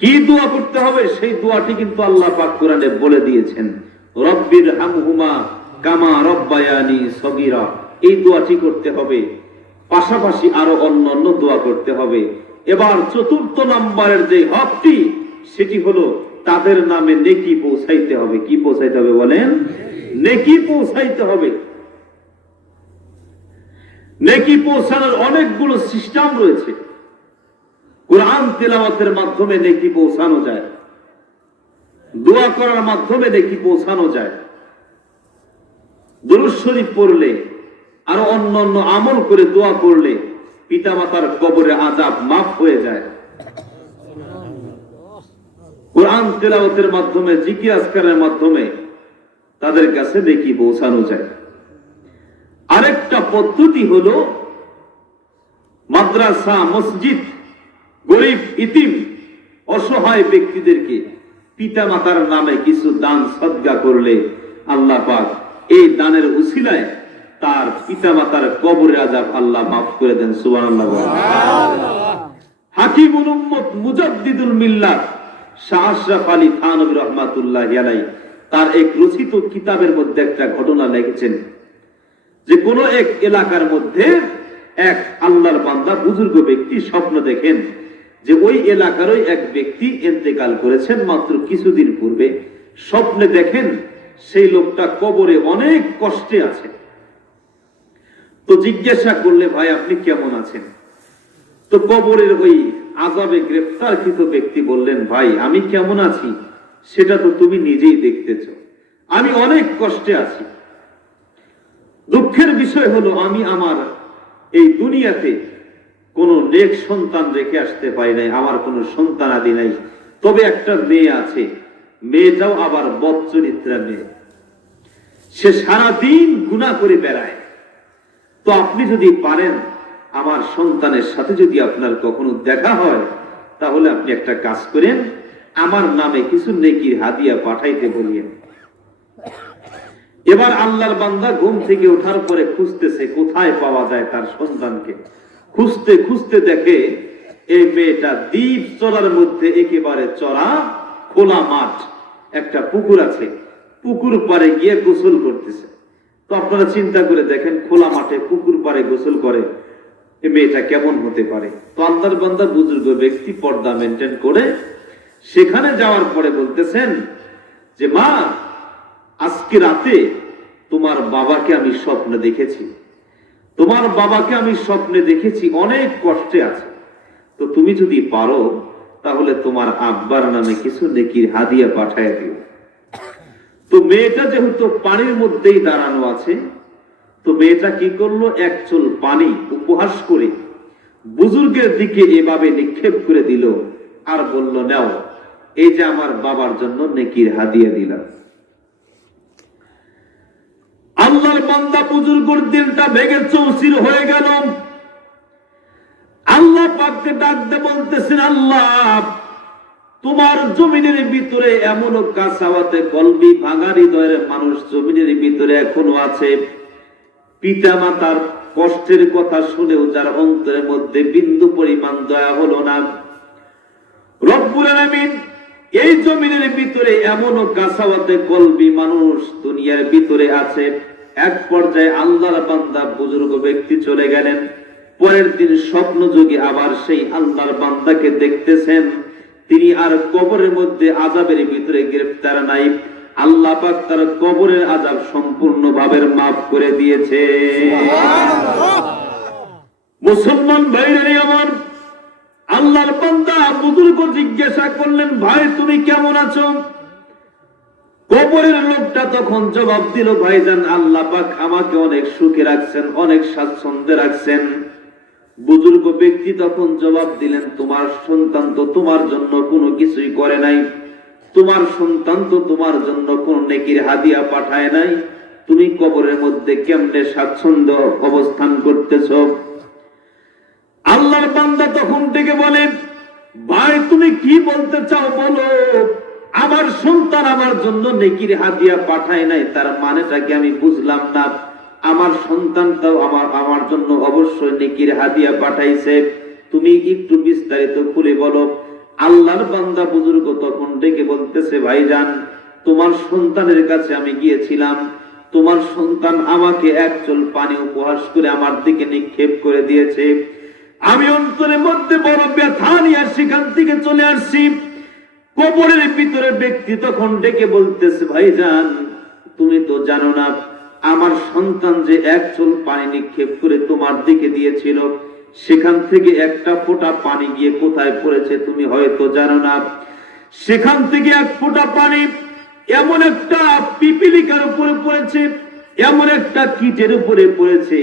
কি দোয়া করতে হবে? সেই দোয়াটি কিন্তু আল্লাহ পাক কোরআনে বলে দিয়েছেন, রব্বির হামহুমা কামা রব্বায়ানি সগীরা। এই দোয়াটি করতে হবে, পাশাপাশি আরো অন্যান্য দোয়া করতে হবে। এবার 4র্থ নম্বরের যে হকটি, সেটি হলো তাদের নামে নেকি পৌঁছাইতে হবে। কি পৌঁছাইতে হবে বলেন? নেকি পৌঁছাইতে হবে। নেকি পৌঁছানোর অনেকগুলো সিস্টেম রয়েছে। কোরআন তেলাওয়াতের মাধ্যমে নেকি পৌঁছানো যায়, দোয়া করার মাধ্যমে নেকি পৌঁছানো যায়, দুরূদ শরীফ পড়লে, আরো অন্যান্য আমল করে দোয়া করলে পিতামাতার কবরে আযাব মাফ হয়ে যায়। কোরআন তেলাওয়াতের মাধ্যমে, জিকির আজকারের মাধ্যমে তাদের কাছে নেকি পৌঁছানো যায়। আরেকটা পদ্ধতি হলো মাদ্রাসা, মসজিদ, গরিব, ইতিম, অসহায় ব্যক্তিদেরকে পিতা মাতার নামে কিছু দান সদকা করলে আল্লাহ পাক এই দানের উসিলায় তার পিতা মাতার কবরের আযাব আল্লাহ মাফ করে দেন। সুবহানাল্লাহ। হাকিমুল উম্মত মুজাদ্দিদুল মিল্লাত শাহ আশরাফ আলী থানভী রাহমাতুল্লাহি আলাইহি তার এক রচিত কিতাবের মধ্যে একটা ঘটনা লিখেছেন যে কোন এক এলাকার মধ্যে এক আল্লাহর বান্দা বুজুর্গ ব্যক্তি স্বপ্ন দেখেন যে ওই এলাকারই এক ব্যক্তি ইন্তেকাল করেছেন মাত্র কিছুদিন পূর্বে। স্বপ্নে দেখেন সেই লোকটা কবরে অনেক কষ্টে আছে। তো জিজ্ঞাসা করলে, ভাই আপনি কেমন আছেন? তো কবরের ওই আযাবে গ্রেফতারকৃত ব্যক্তি বললেন, ভাই আমি কেমন আছি সেটা তো তুমি নিজেই দেখতেছ, আমি অনেক কষ্টে আছি। দুঃখের বিষয় হলো আমি আমার এই দুনিয়াতে কোন নেক সন্তান রেখে আসতে পারি নাই, আমার কোন সন্তান আদি নাই। তবে একটা মেয়ে আছে, মেয়েটাও আবার বদচরিত্রা মেয়ে, সে সারাদিন গুনাহ করে বেড়ায়। তো আপনি যদি পারেন আমার সন্তানের সাথে যদি আপনার কখনো দেখা হয় তাহলে আপনি একটা কাজ করেন, আমার নামে কিছু নেকির হাদিয়া পাঠাইতে বলিয়েন। এবার আল্লাহর বান্দা ঘুম থেকে ওঠার পরে খুঁজতেছে কোথায় পাওয়া যায় তার সন্তানকে। খুঁজতে খুঁজতে দেখে এই মেয়েটা দ্বীপ চড়ার মধ্যে একেবারে চড়া খোলা মাঠ, একটা পুকুর আছে, পুকুর পাড়ে গিয়ে গোসল করতেছে। তো আপনারা চিন্তা করে দেখেন, খোলা মাঠে পুকুর পাড়ে গোসল করে এই মেয়েটা কেমন হতে পারে। তো আল্লাহর বান্দা বুজুর্গ ব্যক্তি পর্দা মেনটেন করে সেখানে যাওয়ার পরে বলতেছেন যে মা, আজকে রাতে তোমার বাবাকে আমি স্বপ্নে দেখেছি, তোমার বাবাকে আমি স্বপ্নে দেখেছি অনেক কষ্টে আছে। তো তুমি যদি পারো তাহলে তোমার আব্বার নামে কিছু নেকির হাদিয়া পাঠায় দিও। তো মেয়েটা যেহেতু পানির মধ্যেই দাঁড়ানো আছে, তো মেয়েটা কি করলো, এক চুল পানি উপহাস করে বুজুর্গের দিকে এভাবে নিক্ষেপ করে দিল আর বলল, নাও এই যে আমার বাবার জন্য নেকির হাদিয়া দিলাম। আল্লাহর বান্দা বুজুর্গর দিলটা ভেঙে চৌচির হয়ে গেল। আল্লাহ পাককে ডাকতে বলতেছেন, আল্লাহ তোমার জমিনের ভিতরে এমনও কাসাওয়াতে কলবি ভাঙা হৃদয়ের মানুষ জমিনের ভিতরে এখনো আছে, পিতা মাতার কষ্টের কথা শুনেও যার অন্তরের মধ্যে বিন্দু পরিমাণ দয়া হলো না। রব্বুল আলামিন এই জমিনের ভিতরে এমনও কাসাওয়াতে কলবি মানুষ দুনিয়ার ভিতরে আছে। এক পর্যায়ে আল্লাহর বান্দা বুজুর্গ ব্যক্তি চলে গেলেন। পরের দিন স্বপ্নযোগে আবার সেই আল্লাহর বান্দাকে দেখতেছেন। তিনি আর কবরের মধ্যে আযাবের ভিতরে গ্রেফতার নাই। আল্লাহ পাক তার কবরের আযাব সম্পূর্ণভাবে মাফ করে দিয়েছে। মুসলমান ভাইরা আমার, আল্লাহর বান্দা বুজুর্গ জিজ্ঞাসা করলেন, ভাই তুমি কেমন আছো? কবরের লোকটা তখন জবাব দিল, ভাইজান আল্লাহ পাক আমাকে অনেক সুখে রাখছেন, অনেক স্বাচ্ছন্দ্যে রাখছেন। বুজুর্গ ব্যক্তি তখন জবাব দিলেন, তোমার সন্তান তো তোমার জন্য কোনো কিছুই করে নাই, তোমার সন্তান তো তোমার জন্য কোন নেকির হাদিয়া পাঠায় নাই, তুমি কবরের মধ্যে কেমনে স্বাচ্ছন্দ্য অবস্থান করতেছো? আল্লাহর বান্দা তখন থেকে বলেন, ভাই তুমি কি বলতে চাও বলো? আমার সন্তান আমার জন্য নেকির হাদিয়া পাঠায় নাই, তার মানেটা কি আমি বুঝলাম না। আমার সন্তানটাও আমার জন্য অবশ্যই নেকির হাদিয়া পাঠাইছে, তুমি একটু বিস্তারিত খুলে বলো। আল্লাহর বান্দা বুজুর্গ তখন ডেকে বলতেছে, ভাইজান তোমার সন্তানের কাছে আমি গিয়েছিলাম, তোমার সন্তান আমাকে এক চুল পানি উপহাস করে আমার দিকে নিক্ষেপ করে দিয়েছে। আমি অন্তরের মধ্যে বড় ব্যথা নিয়ে সেখান থেকে চলে আসছি। কবরের ভিতরে ব্যক্তি তখন ডেকে বলতেছে, ভাইজান তুমি তো জানো না আমার সন্তান যে এক চুল পানি নিক্ষেপ করে তোমার দিকে দিয়েছিল, সেখান থেকে একটা ফোঁটা পানি গিয়ে কোথায় পড়েছে তুমি হয়তো জানো না। সেখান থেকে এক ফোঁটা পানি এমন একটা পিপিলিকার উপরে পড়েছে, এমন একটা কীটের উপরে পড়েছে,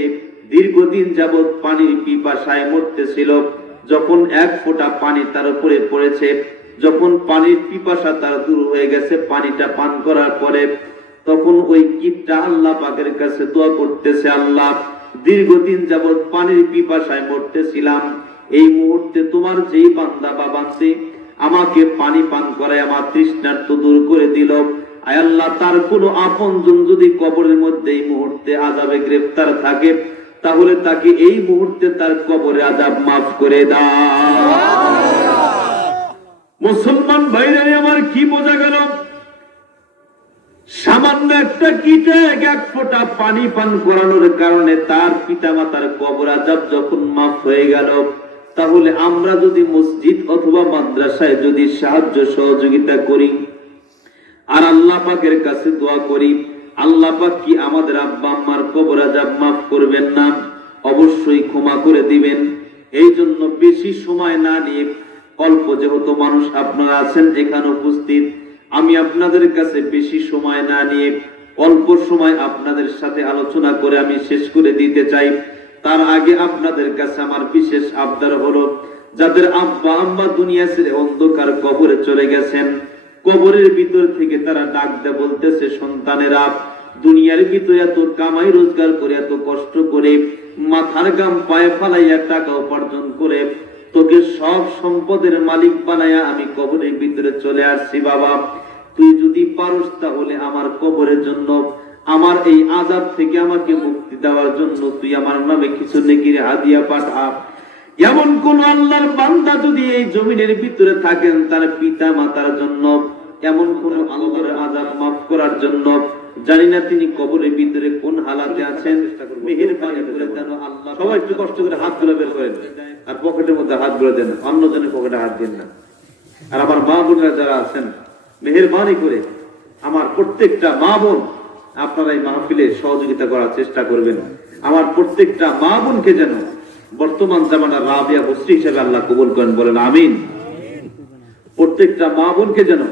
দীর্ঘদিন যাবৎ পানির পিপাসায় মরতেছিল। যখন এক ফোঁটা পানি তার উপরে পড়েছে, যখন পানির পিপাসা তার দূর হয়ে গেছে, পানিটা পান করার পরে তখন ওই কীটটা আল্লাহ পাকের কাছে দোয়া করতেছে, আল্লাহ দীর্ঘদিন যাবৎ পানির পিপাসায় মরতেছিলাম, এই মুহূর্তে তোমার যেই বান্দা বা বান্দি আমাকে পানি পান করায় আমার তৃষ্ণার্ত দূর করে দিল, আয় আল্লাহ তার কোনো আপনজন যদি কবরের মধ্যে এই মুহূর্তে আযাবে গ্রেফতার থাকে, তাহলে তাকে এই মুহূর্তে তার কবরে আযাব মাফ করে দাও। মুসলমান ভাইরা আমার, কি বোঝা গেল? সামান্য একটা কীটে এক ফোঁটা পানি পান করানোর কারণে তার পিতা মাতার কবর আযাব যখন মাফ হয়ে গেল, তাহলে আমরা যদি মসজিদ অথবা মাদ্রাসায় যদি সাহায্য সহযোগিতা করি আর আল্লাহ পাকের কাছে দোয়া করি, আল্লাহ পাক কি আমাদের আব্বা আম্মার কবর আযাব মাফ করবেন না? অবশ্যই ক্ষমা করে দিবেন। এই জন্য বেশি সময় না নিয়ে, অল্প যেহেতু মানুষ আপনারা আছেন এখানে উপস্থিত, আমি আপনাদের কাছে বেশি সময় না নিয়ে অল্প সময় আপনাদের সাথে আলোচনা করে আমি শেষ করে দিতে চাই। তার আগে আপনাদের কাছে আমার বিশেষ আবদার হলো, যাদের আব্বা আম্মা দুনিয়া ছেড়ে অন্ধকার কবরে চলে গেছেন, কবরের ভিতর থেকে তারা ডাক দেয় বলতেছে, সন্তানেরা দুনিয়ার ভিতরে এত কামাই রোজগার করে, এত কষ্ট করে, মাথার গাম পায়ে ফালাইয়া টাকা উপার্জন করে তোকে সব সম্পদের মালিক বানায়া আমি কবরের ভিতরে চলে আসছি। বাবা তুই যদি পারস তাহলে আমার কবরের জন্য, আমার এই আযাব থেকে আমাকে মুক্তি দেওয়ার জন্য তুই আমার নামে কিছু নেকির হাদিয়া পাঠা। এমন কোন আল্লাহর বান্দা যদি এই জমিনের ভিতরে থাকেন, তার পিতা মাতার জন্য, এমন কোন আল্লাহর আযাব মাফ করার জন্য, জানি না তিনি কবরের ভিতরে কোন হালাতে আছেন, মেহেরবানি করে যেন আল্লাহ, সবাই একটু কষ্ট করে হাতগুলো বের করেন আর পকেটের মধ্যে হাতগুলো দেন, অন্যজনের পকেটে হাত দেন না। আর আমার মা বোনেরা যারা আছেন, মেহেরবানি করে আমার প্রত্যেকটা মা বোন আপনারা এই মাহফিলে সহযোগিতা করার চেষ্টা করবেন। আমার প্রত্যেকটা মা বোনকে যেন বর্তমান জামানার রাবিয়া বস্রি হিসেবে আল্লাহ কবুল করেন, বলেন আমিন। প্রত্যেকটা মা বোনকে যেন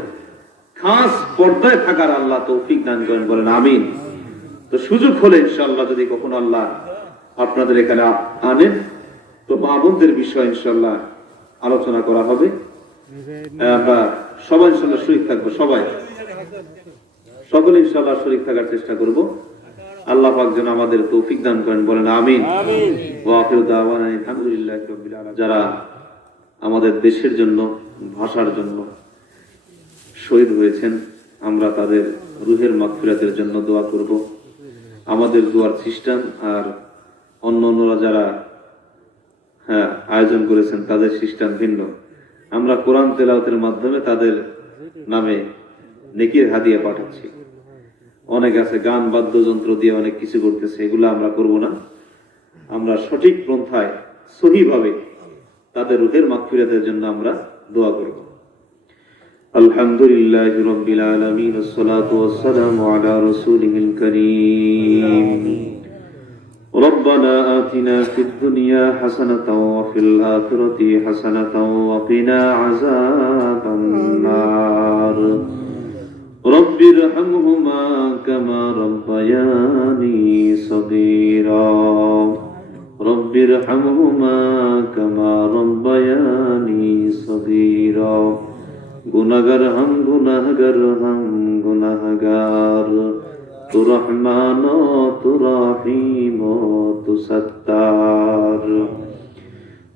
খাস পর্দায় থাকার আল্লাহ তৌফিক দান করেন, বলেন আমিন। তো সুযোগ হলে ইনশাআল্লাহ যদি কখনো আল্লাহ আপনাদের এখানে আনেন, তো মা বোনদের বিষয় ইনশাআল্লাহ আলোচনা করা হবে। আমরা সবাই ইনশাআল্লাহ শরীক থাকবো, সকলে ইনশাআল্লাহ শরীক থাকার চেষ্টা করব। আল্লাহ পাক যেন আমাদের তৌফিক দান করেন, বলেন আমিন। ওয়া আখিরু দাওয়ানা আলহামদুলিল্লাহি রাব্বিল আলামিন। যারা আমাদের দেশের জন্য, ভাষার জন্য শহীদ হয়েছেন, আমরা তাদের রুহের মাগফিরাতের জন্য দোয়া করব। আমাদের দোয়ার সিস্টেম আর অন্যরা যারা আয়োজন করেছেন তাদের সিস্টেম ভিন্ন। আমরা কোরআন তেলাওয়াতের মাধ্যমে তাদের নামে নেকির হাদিয়া পাঠাচ্ছি। অনেক আছে গান বাদ্যযন্ত্র দিয়ে অনেক কিছু করতেছে, এগুলো আমরা করব না। আমরা সঠিক পন্থায় সহিভাবে তাদের রুহের মাগফিরাতের জন্য আমরা দোয়া করব। আলহামদুলিল্লাহি রাব্বিল আলামিন, আসসালাতু ওয়াসসালামু আলা রাসূলিল কারীম। ربنا آتنا في الدنيا حسنة وفي الآخرة حسنة وقنا عذاب النار رب ارحمهما كما ربياني صغيرا رب ارحمهما كما ربياني صغيرا গুনাহগার হাম গুনাহগার তু রহমান তু রহিম তু সত্তার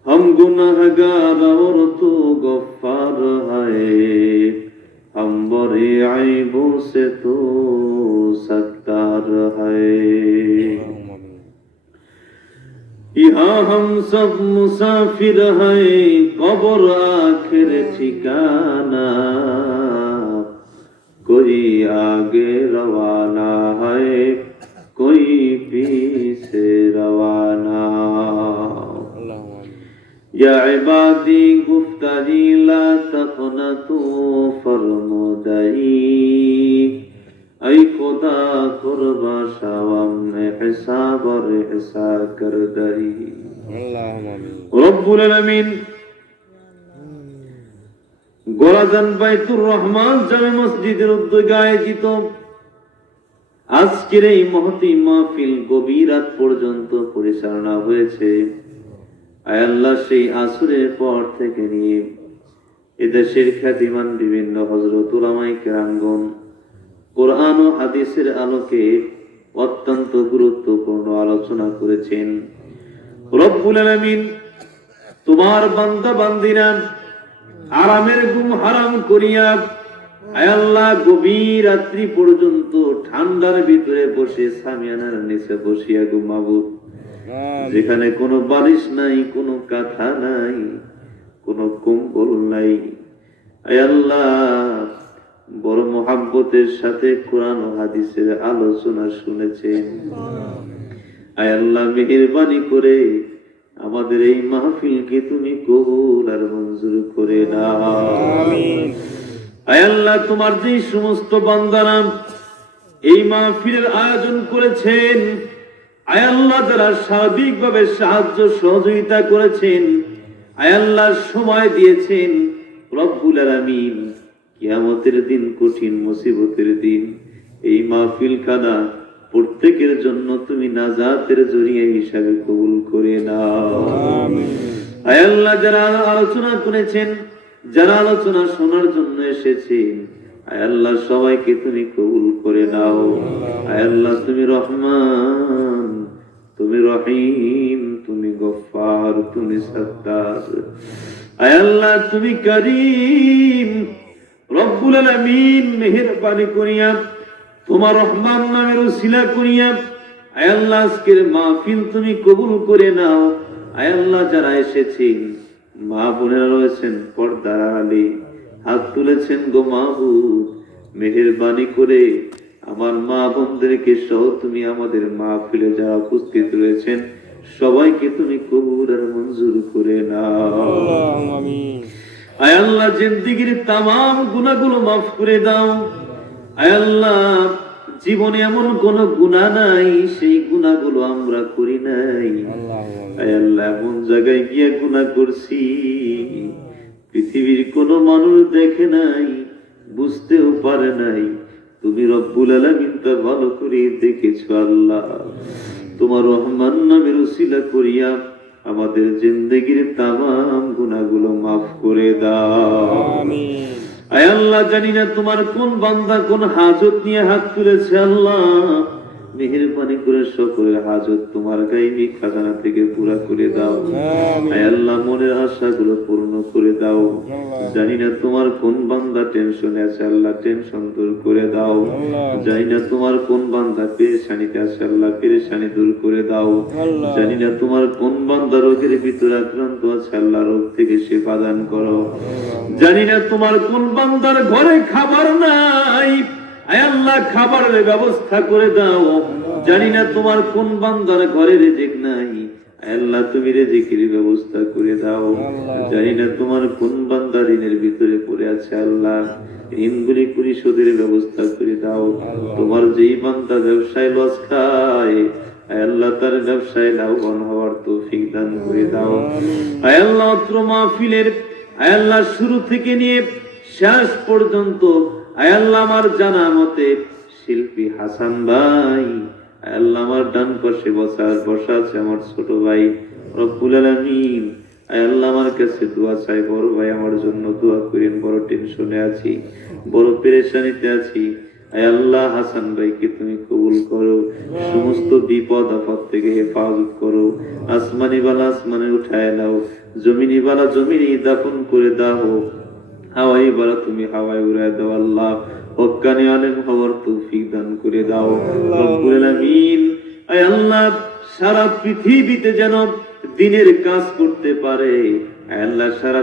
हम गुनहगार और तू गफ्फार है हम बड़े आइबों से तू सत्तार है यहाँ हम सब मुसाफिर हैं कब्र आखिर ठिकाना कोई आगे रवाना है कोई पीछे रवाना या इबादी गुफ्तारी ला तक़नतू फरमुदाई ऐ खुदा कुर्बा शावम हिसाब और हिसाब कर दरी रब्बुल आलामीन গোরাজান বাইতুর রহমান জামে মসজিদের উদ্যোগে আয়োজিত আজকের এই মহতি মাহফিল গভীর রাত পর্যন্ত পরিচালনা হয়েছে। আয় আল্লাহ, সেই আসরের পর থেকে নিয়ে এদেশের খ্যাতিমান বিভিন্ন হযরত উলামায়ে কেরামগণ কোরআন ও হাদিসের আলোকে অত্যন্ত গুরুত্বপূর্ণ আলোচনা করেছেন। রব্বুল আলামিন, তোমার বান্দা বান্দিরা আরামের ঘুম হারাম করিয়া আয় আল্লাহ গভীর রাত্রি পর্যন্ত ঠান্ডার ভিতরে বসে সামিয়ানার নিচে বসিয়া ঘুমাবো, যেখানে কোনো বালিশ নাই, কোনো কাঁথা নাই, কোনো কম্বল নাই। আয় আল্লাহ, বড় মহাব্বতের সাথে কোরআন ও হাদিসের আলোচনা শুনেছেন। আয় আল্লাহ, মেহেরবানি করে আমাদের এই মাহফিলকে তুমি কবুল আর মঞ্জুর করে নাও। আমিন। আয় আল্লাহ, তোমার যে সমস্ত বান্দারা এই মাহফিলের আয়োজন করেছেন, আয় আল্লাহ যারা সার্বিকভাবে সাহায্য সহযোগিতা করেছেন, আয় আল্লাহ সময় দিয়েছেন, রব্বুল আলামিন কিয়ামতের দিন, কঠিন মুসিবতের দিন এই মাহফিল খানা প্রত্যেকের জন্য তুমি নাজাতের জরিয়া হিসাবে কবুল করে নাও। আয় আল্লাহ, যারা আলোচনা করেছেন, যারা আলোচনা শোনার জন্য এসেছেন, আয় আল্লাহ সবাইকে তুমি কবুল করে নাও। আয় আল্লাহ, তুমি রহমান, তুমি রহিম, তুমি গফফার, তুমি সত্তার। আয় আল্লাহ, তুমি করিম। রব্বুল আলামিন, মেহেরবানি করিয়া তোমার রহমান নামের উসিলা করিয়া আয় আল্লাহ আজকের মাহফিল তুমি কবুল করে নাও। আয় আল্লাহ, যারা এসেছেন, মা বোনেরা রয়েছেন পর্দার আড়ালে, হাত তুলেছেন গো মাহবুব, মেহেরবানি করে আমার মা বোনদেরকে সহ তুমি আমাদের মাহফিলে যারা উপস্থিত রয়েছেন সবাইকে তুমি কবুল আর মঞ্জুর করে নাও। আয় আল্লাহ, জিন্দেগীর তামাম গুনাহগুলো মাফ করে দাও। আয় আল্লাহ, জীবনে এমন কোন গুনাহ নাই সেই গুনাহগুলো আমরা করি নাই। আয় আল্লাহ, এমন জায়গায় গিয়ে গুনাহ করছি পৃথিবীর কোন মানুষ দেখে নাই, বুঝতেও পারে নাই, তুমি রব্বুল আলামিন তা ভালো করে দেখেছো। আল্লাহ, তোমার রহমান নামের উসিলা করিয়া আমাদের জিন্দেগীর তামাম গুনাহগুলো মাফ করে দাও। আমিন। আয় আল্লাহ, জানি না তোমার কোন বান্দা কোন হাজত নিয়ে হাত তুলেছে। আল্লাহ, মেহেরবানি করে সকলের হাজত তোমার গাইবী খাজানা থেকে পুরা করে দাও। আয় আল্লাহ, মনের আশাগুলো পূর্ণ করে দাও। জানি না তোমার কোন বান্দা টেনশনে আছে, আল্লাহ টেনশন দূর করে দাও। জানি না তোমার কোন বান্দা পেরেশানিতে আছে, আল্লাহ পেরেশানি দূর করে দাও। জানি না তোমার কোন বান্দা রোগের ভিতরে আক্রান্ত আছে, আল্লাহ রোগ থেকে শিফা দান করো। জানি না তোমার কোন বান্দার ঘরে খাবার নাই, আয় আল্লাহ খাবারের ব্যবস্থা করে দাও। জানি না তোমার কোন বান্দার ঘরে রিজিক নাই, আয় আল্লাহ তুমি রিজিকের ব্যবস্থা করে দাও। জানি না তোমার কোন বান্দা ঋণের ভিতরে পড়ে আছে, আল্লাহ ঋণগুলি পরিশোধের ব্যবস্থা করে দাও। তোমার যেই বান্দা ব্যবসায় লস খায়, আয় আল্লাহ তার ব্যবসায় লাভবান হওয়ার তৌফিক দান করে দাও। আয় আল্লাহ অত্র মাহফিলের আয় আল্লাহ শুরু থেকে নিয়ে শেষ পর্যন্ত আয় আল্লাহ আমার জানা মতে শিল্পী হাসান ভাই, আয় আল্লাহ আমার ডান পাশে বসা আছে আমার ছোট ভাই রব্বুল আলামিন, আয় আল্লাহ আমার কাছে দোয়া চাই। বড় ভাই আমার জন্য দোয়া করেন, বড় টেনশনে আছি, বড় পেরেশানিতে আছি। আয় আল্লাহ হাসান ভাইকে তুমি কবুল করো, সমস্ত বিপদ আপদ থেকে হেফাজত করো। আসমানি বালা আসমানে উঠায় নাও, জমিনি বালা জমিনি দাফন করে দাও, হাওয়াই বালা তুমি হাওয়ায় উড়ায় দাও। আল্লাহ হক্কানি আলেম হওয়ার তৌফিক দান করে দাও রব্বুল আলামিন। আয় আল্লাহ সারা পৃথিবীতে যেন দিনের কাজ করতে পারে, আয় আল্লাহ সারা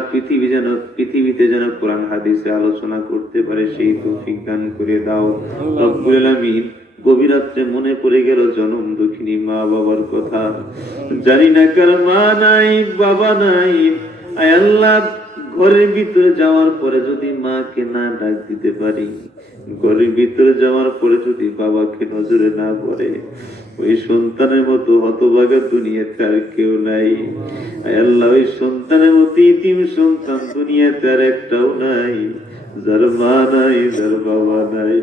পৃথিবীতে যেন কোরআন হাদিসে আলোচনা করতে পারে, সেই তৌফিক দান করে দাও রব্বুল আলামিন। গভীর রাত্রে মনে পড়ে গেল জনম দুঃখিনী মা বাবার কথা। জানি না কার মা নাই বাবা নাই, আয় আল্লাহ ঘরের ভিতরে যাওয়ার পরে যদি মাকে না ডাক দিতে পারি, ঘরের ভিতরে যাওয়ার পরে যদি বাবাকে নজরে না পড়ে, ওই সন্তানের মতো হতভাগা দুনিয়াতে আর কেউ নাই। আয় আল্লাহ ওই সন্তানের মতো ইতিম সন্তান দুনিয়াতে আর একটাও নাই, যার মা নাই, যার বাবা নাই।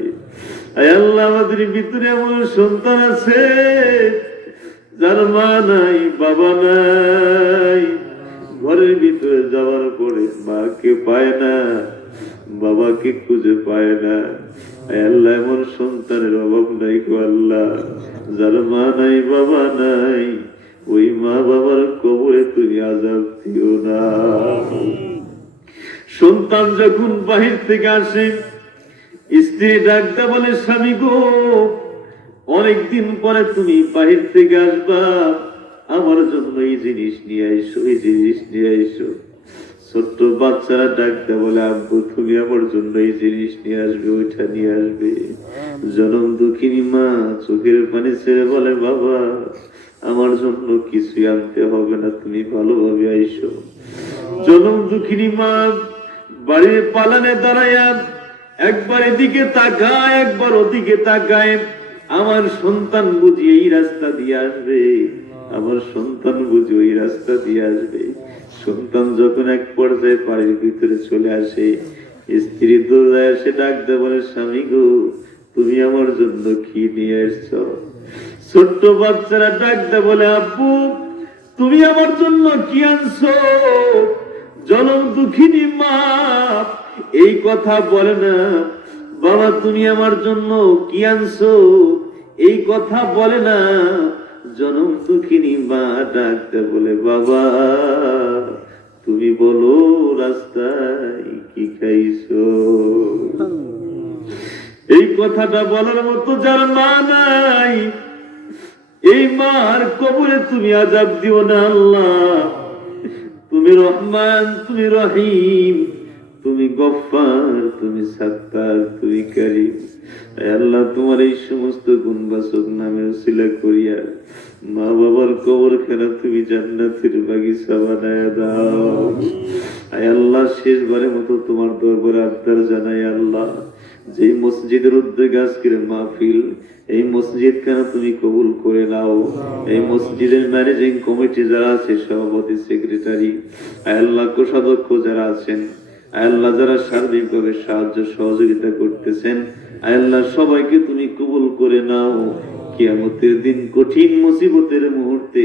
আয় আল্লাহ আমাদের ভিতরে এমন সন্তান আছে যার মা নাই, বাবা নাই, ঘরের ভিতরে যাওয়ার পরে মাকে পায় না, বাবাকে খুঁজে পায় না। আল্লাহ এমন সন্তানের অভাব নাই গো আল্লাহ, যার মা নাই বাবা নাই, ওই মা বাবার কবরে তুমি আযাব দিও না। সন্তান যখন বাহির থেকে আসে, স্ত্রী ডাকতে বলে স্বামী গো, অনেকদিন পরে তুমি বাহির থেকে আসবা, আমার জন্য এই জিনিস নিয়ে আইসো, এই জিনিস নিয়ে আইসো। ছোট্ট বাচ্চারা ডাকতে বলে আব্বু তুমি আমার জন্য এই জিনিস নিয়ে আসবে, ওইটা নিয়ে আসবে। জনম দুঃখিনী মা চোখের পানি ছেড়ে বলে বাবা আমার জন্য কিছুই আনতে হবে না, তুমি ভালোভাবে আইসো। জনম দুঃখিনী মা বাড়ির পালানে দাঁড়াইয়া একবার এদিকে তাকায় একবার ওদিকে তাকায়, আমার সন্তান বুঝি এই রাস্তা দিয়ে আসবে, আমার সন্তান বুঝি ওই রাস্তা দিয়ে আসবে। সন্তান যখন এক পর্যায়ে বাড়ির ভিতরে চলে আসে, স্ত্রী দৌড়ায় এসে ডাকতে বলে স্বামী গো তুমি আমার জন্য কি নিয়ে এসছো? ছোট্ট বাচ্চারা ডাকতে বলে আব্বু তুমি আমার জন্য কি আনছো? জনম দুঃখিনী মা এই কথা বলে না, বাবা তুমি আমার জন্য কি আনছো এই কথা বলে না। জনম দুঃখিনী মা ডাকতে বলে বাবা তুমি বলো রাস্তায় কি খাইছো? এই কথাটা বলার মতো যার মা নাই, এই মার কবরে তুমি আযাব দিও না আল্লাহ। তুমি রহমান, তুমি রহিম, তুমি গফফার, তুমি সাত্তার, তুমি কারীম। আল্লাহ তোমার এই সমস্ত গুণবাচক নামে উসিলা করিয়া মা বাবার কবরখানা তুমি জান্নাতের বাগিচা বানায়া দাও। আয় আল্লাহ শেষবারের মতো তোমার দরবারে আবদার জানাই আল্লাহ, যে মসজিদের উদ্যোগে আজকের মাহফিল, এই মসজিদ খানা তুমি কবুল করে নাও। এই মসজিদের ম্যানেজিং কমিটি যারা আছে, সভাপতি, সেক্রেটারি, আয় আল্লাহ কোষাধ্যক্ষ যারা আছেন, আয় আল্লাহ যারা সার্বিকভাবে সাহায্য সহযোগিতা করতেছেন, আয় আল্লাহ সবাইকে তুমি কবুল করে নাও। কিয়ামতের দিন কঠিন মুসিবতের মুহূর্তে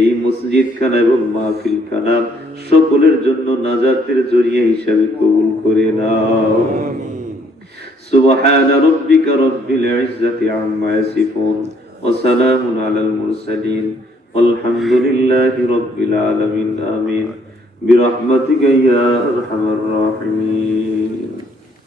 এই মসজিদ খানা এবং মাহফিল খানা সকলের জন্য নাজাতের জরিয়া হিসাবে কবুল করে নাও। সুবহান রাব্বিকা রাব্বিল ইজ্জাতি আম্মা ইয়াসিফুন وسلام على المرسلين والحمد لله رب العالمين آمين برحمتك يا أرحم الراحمين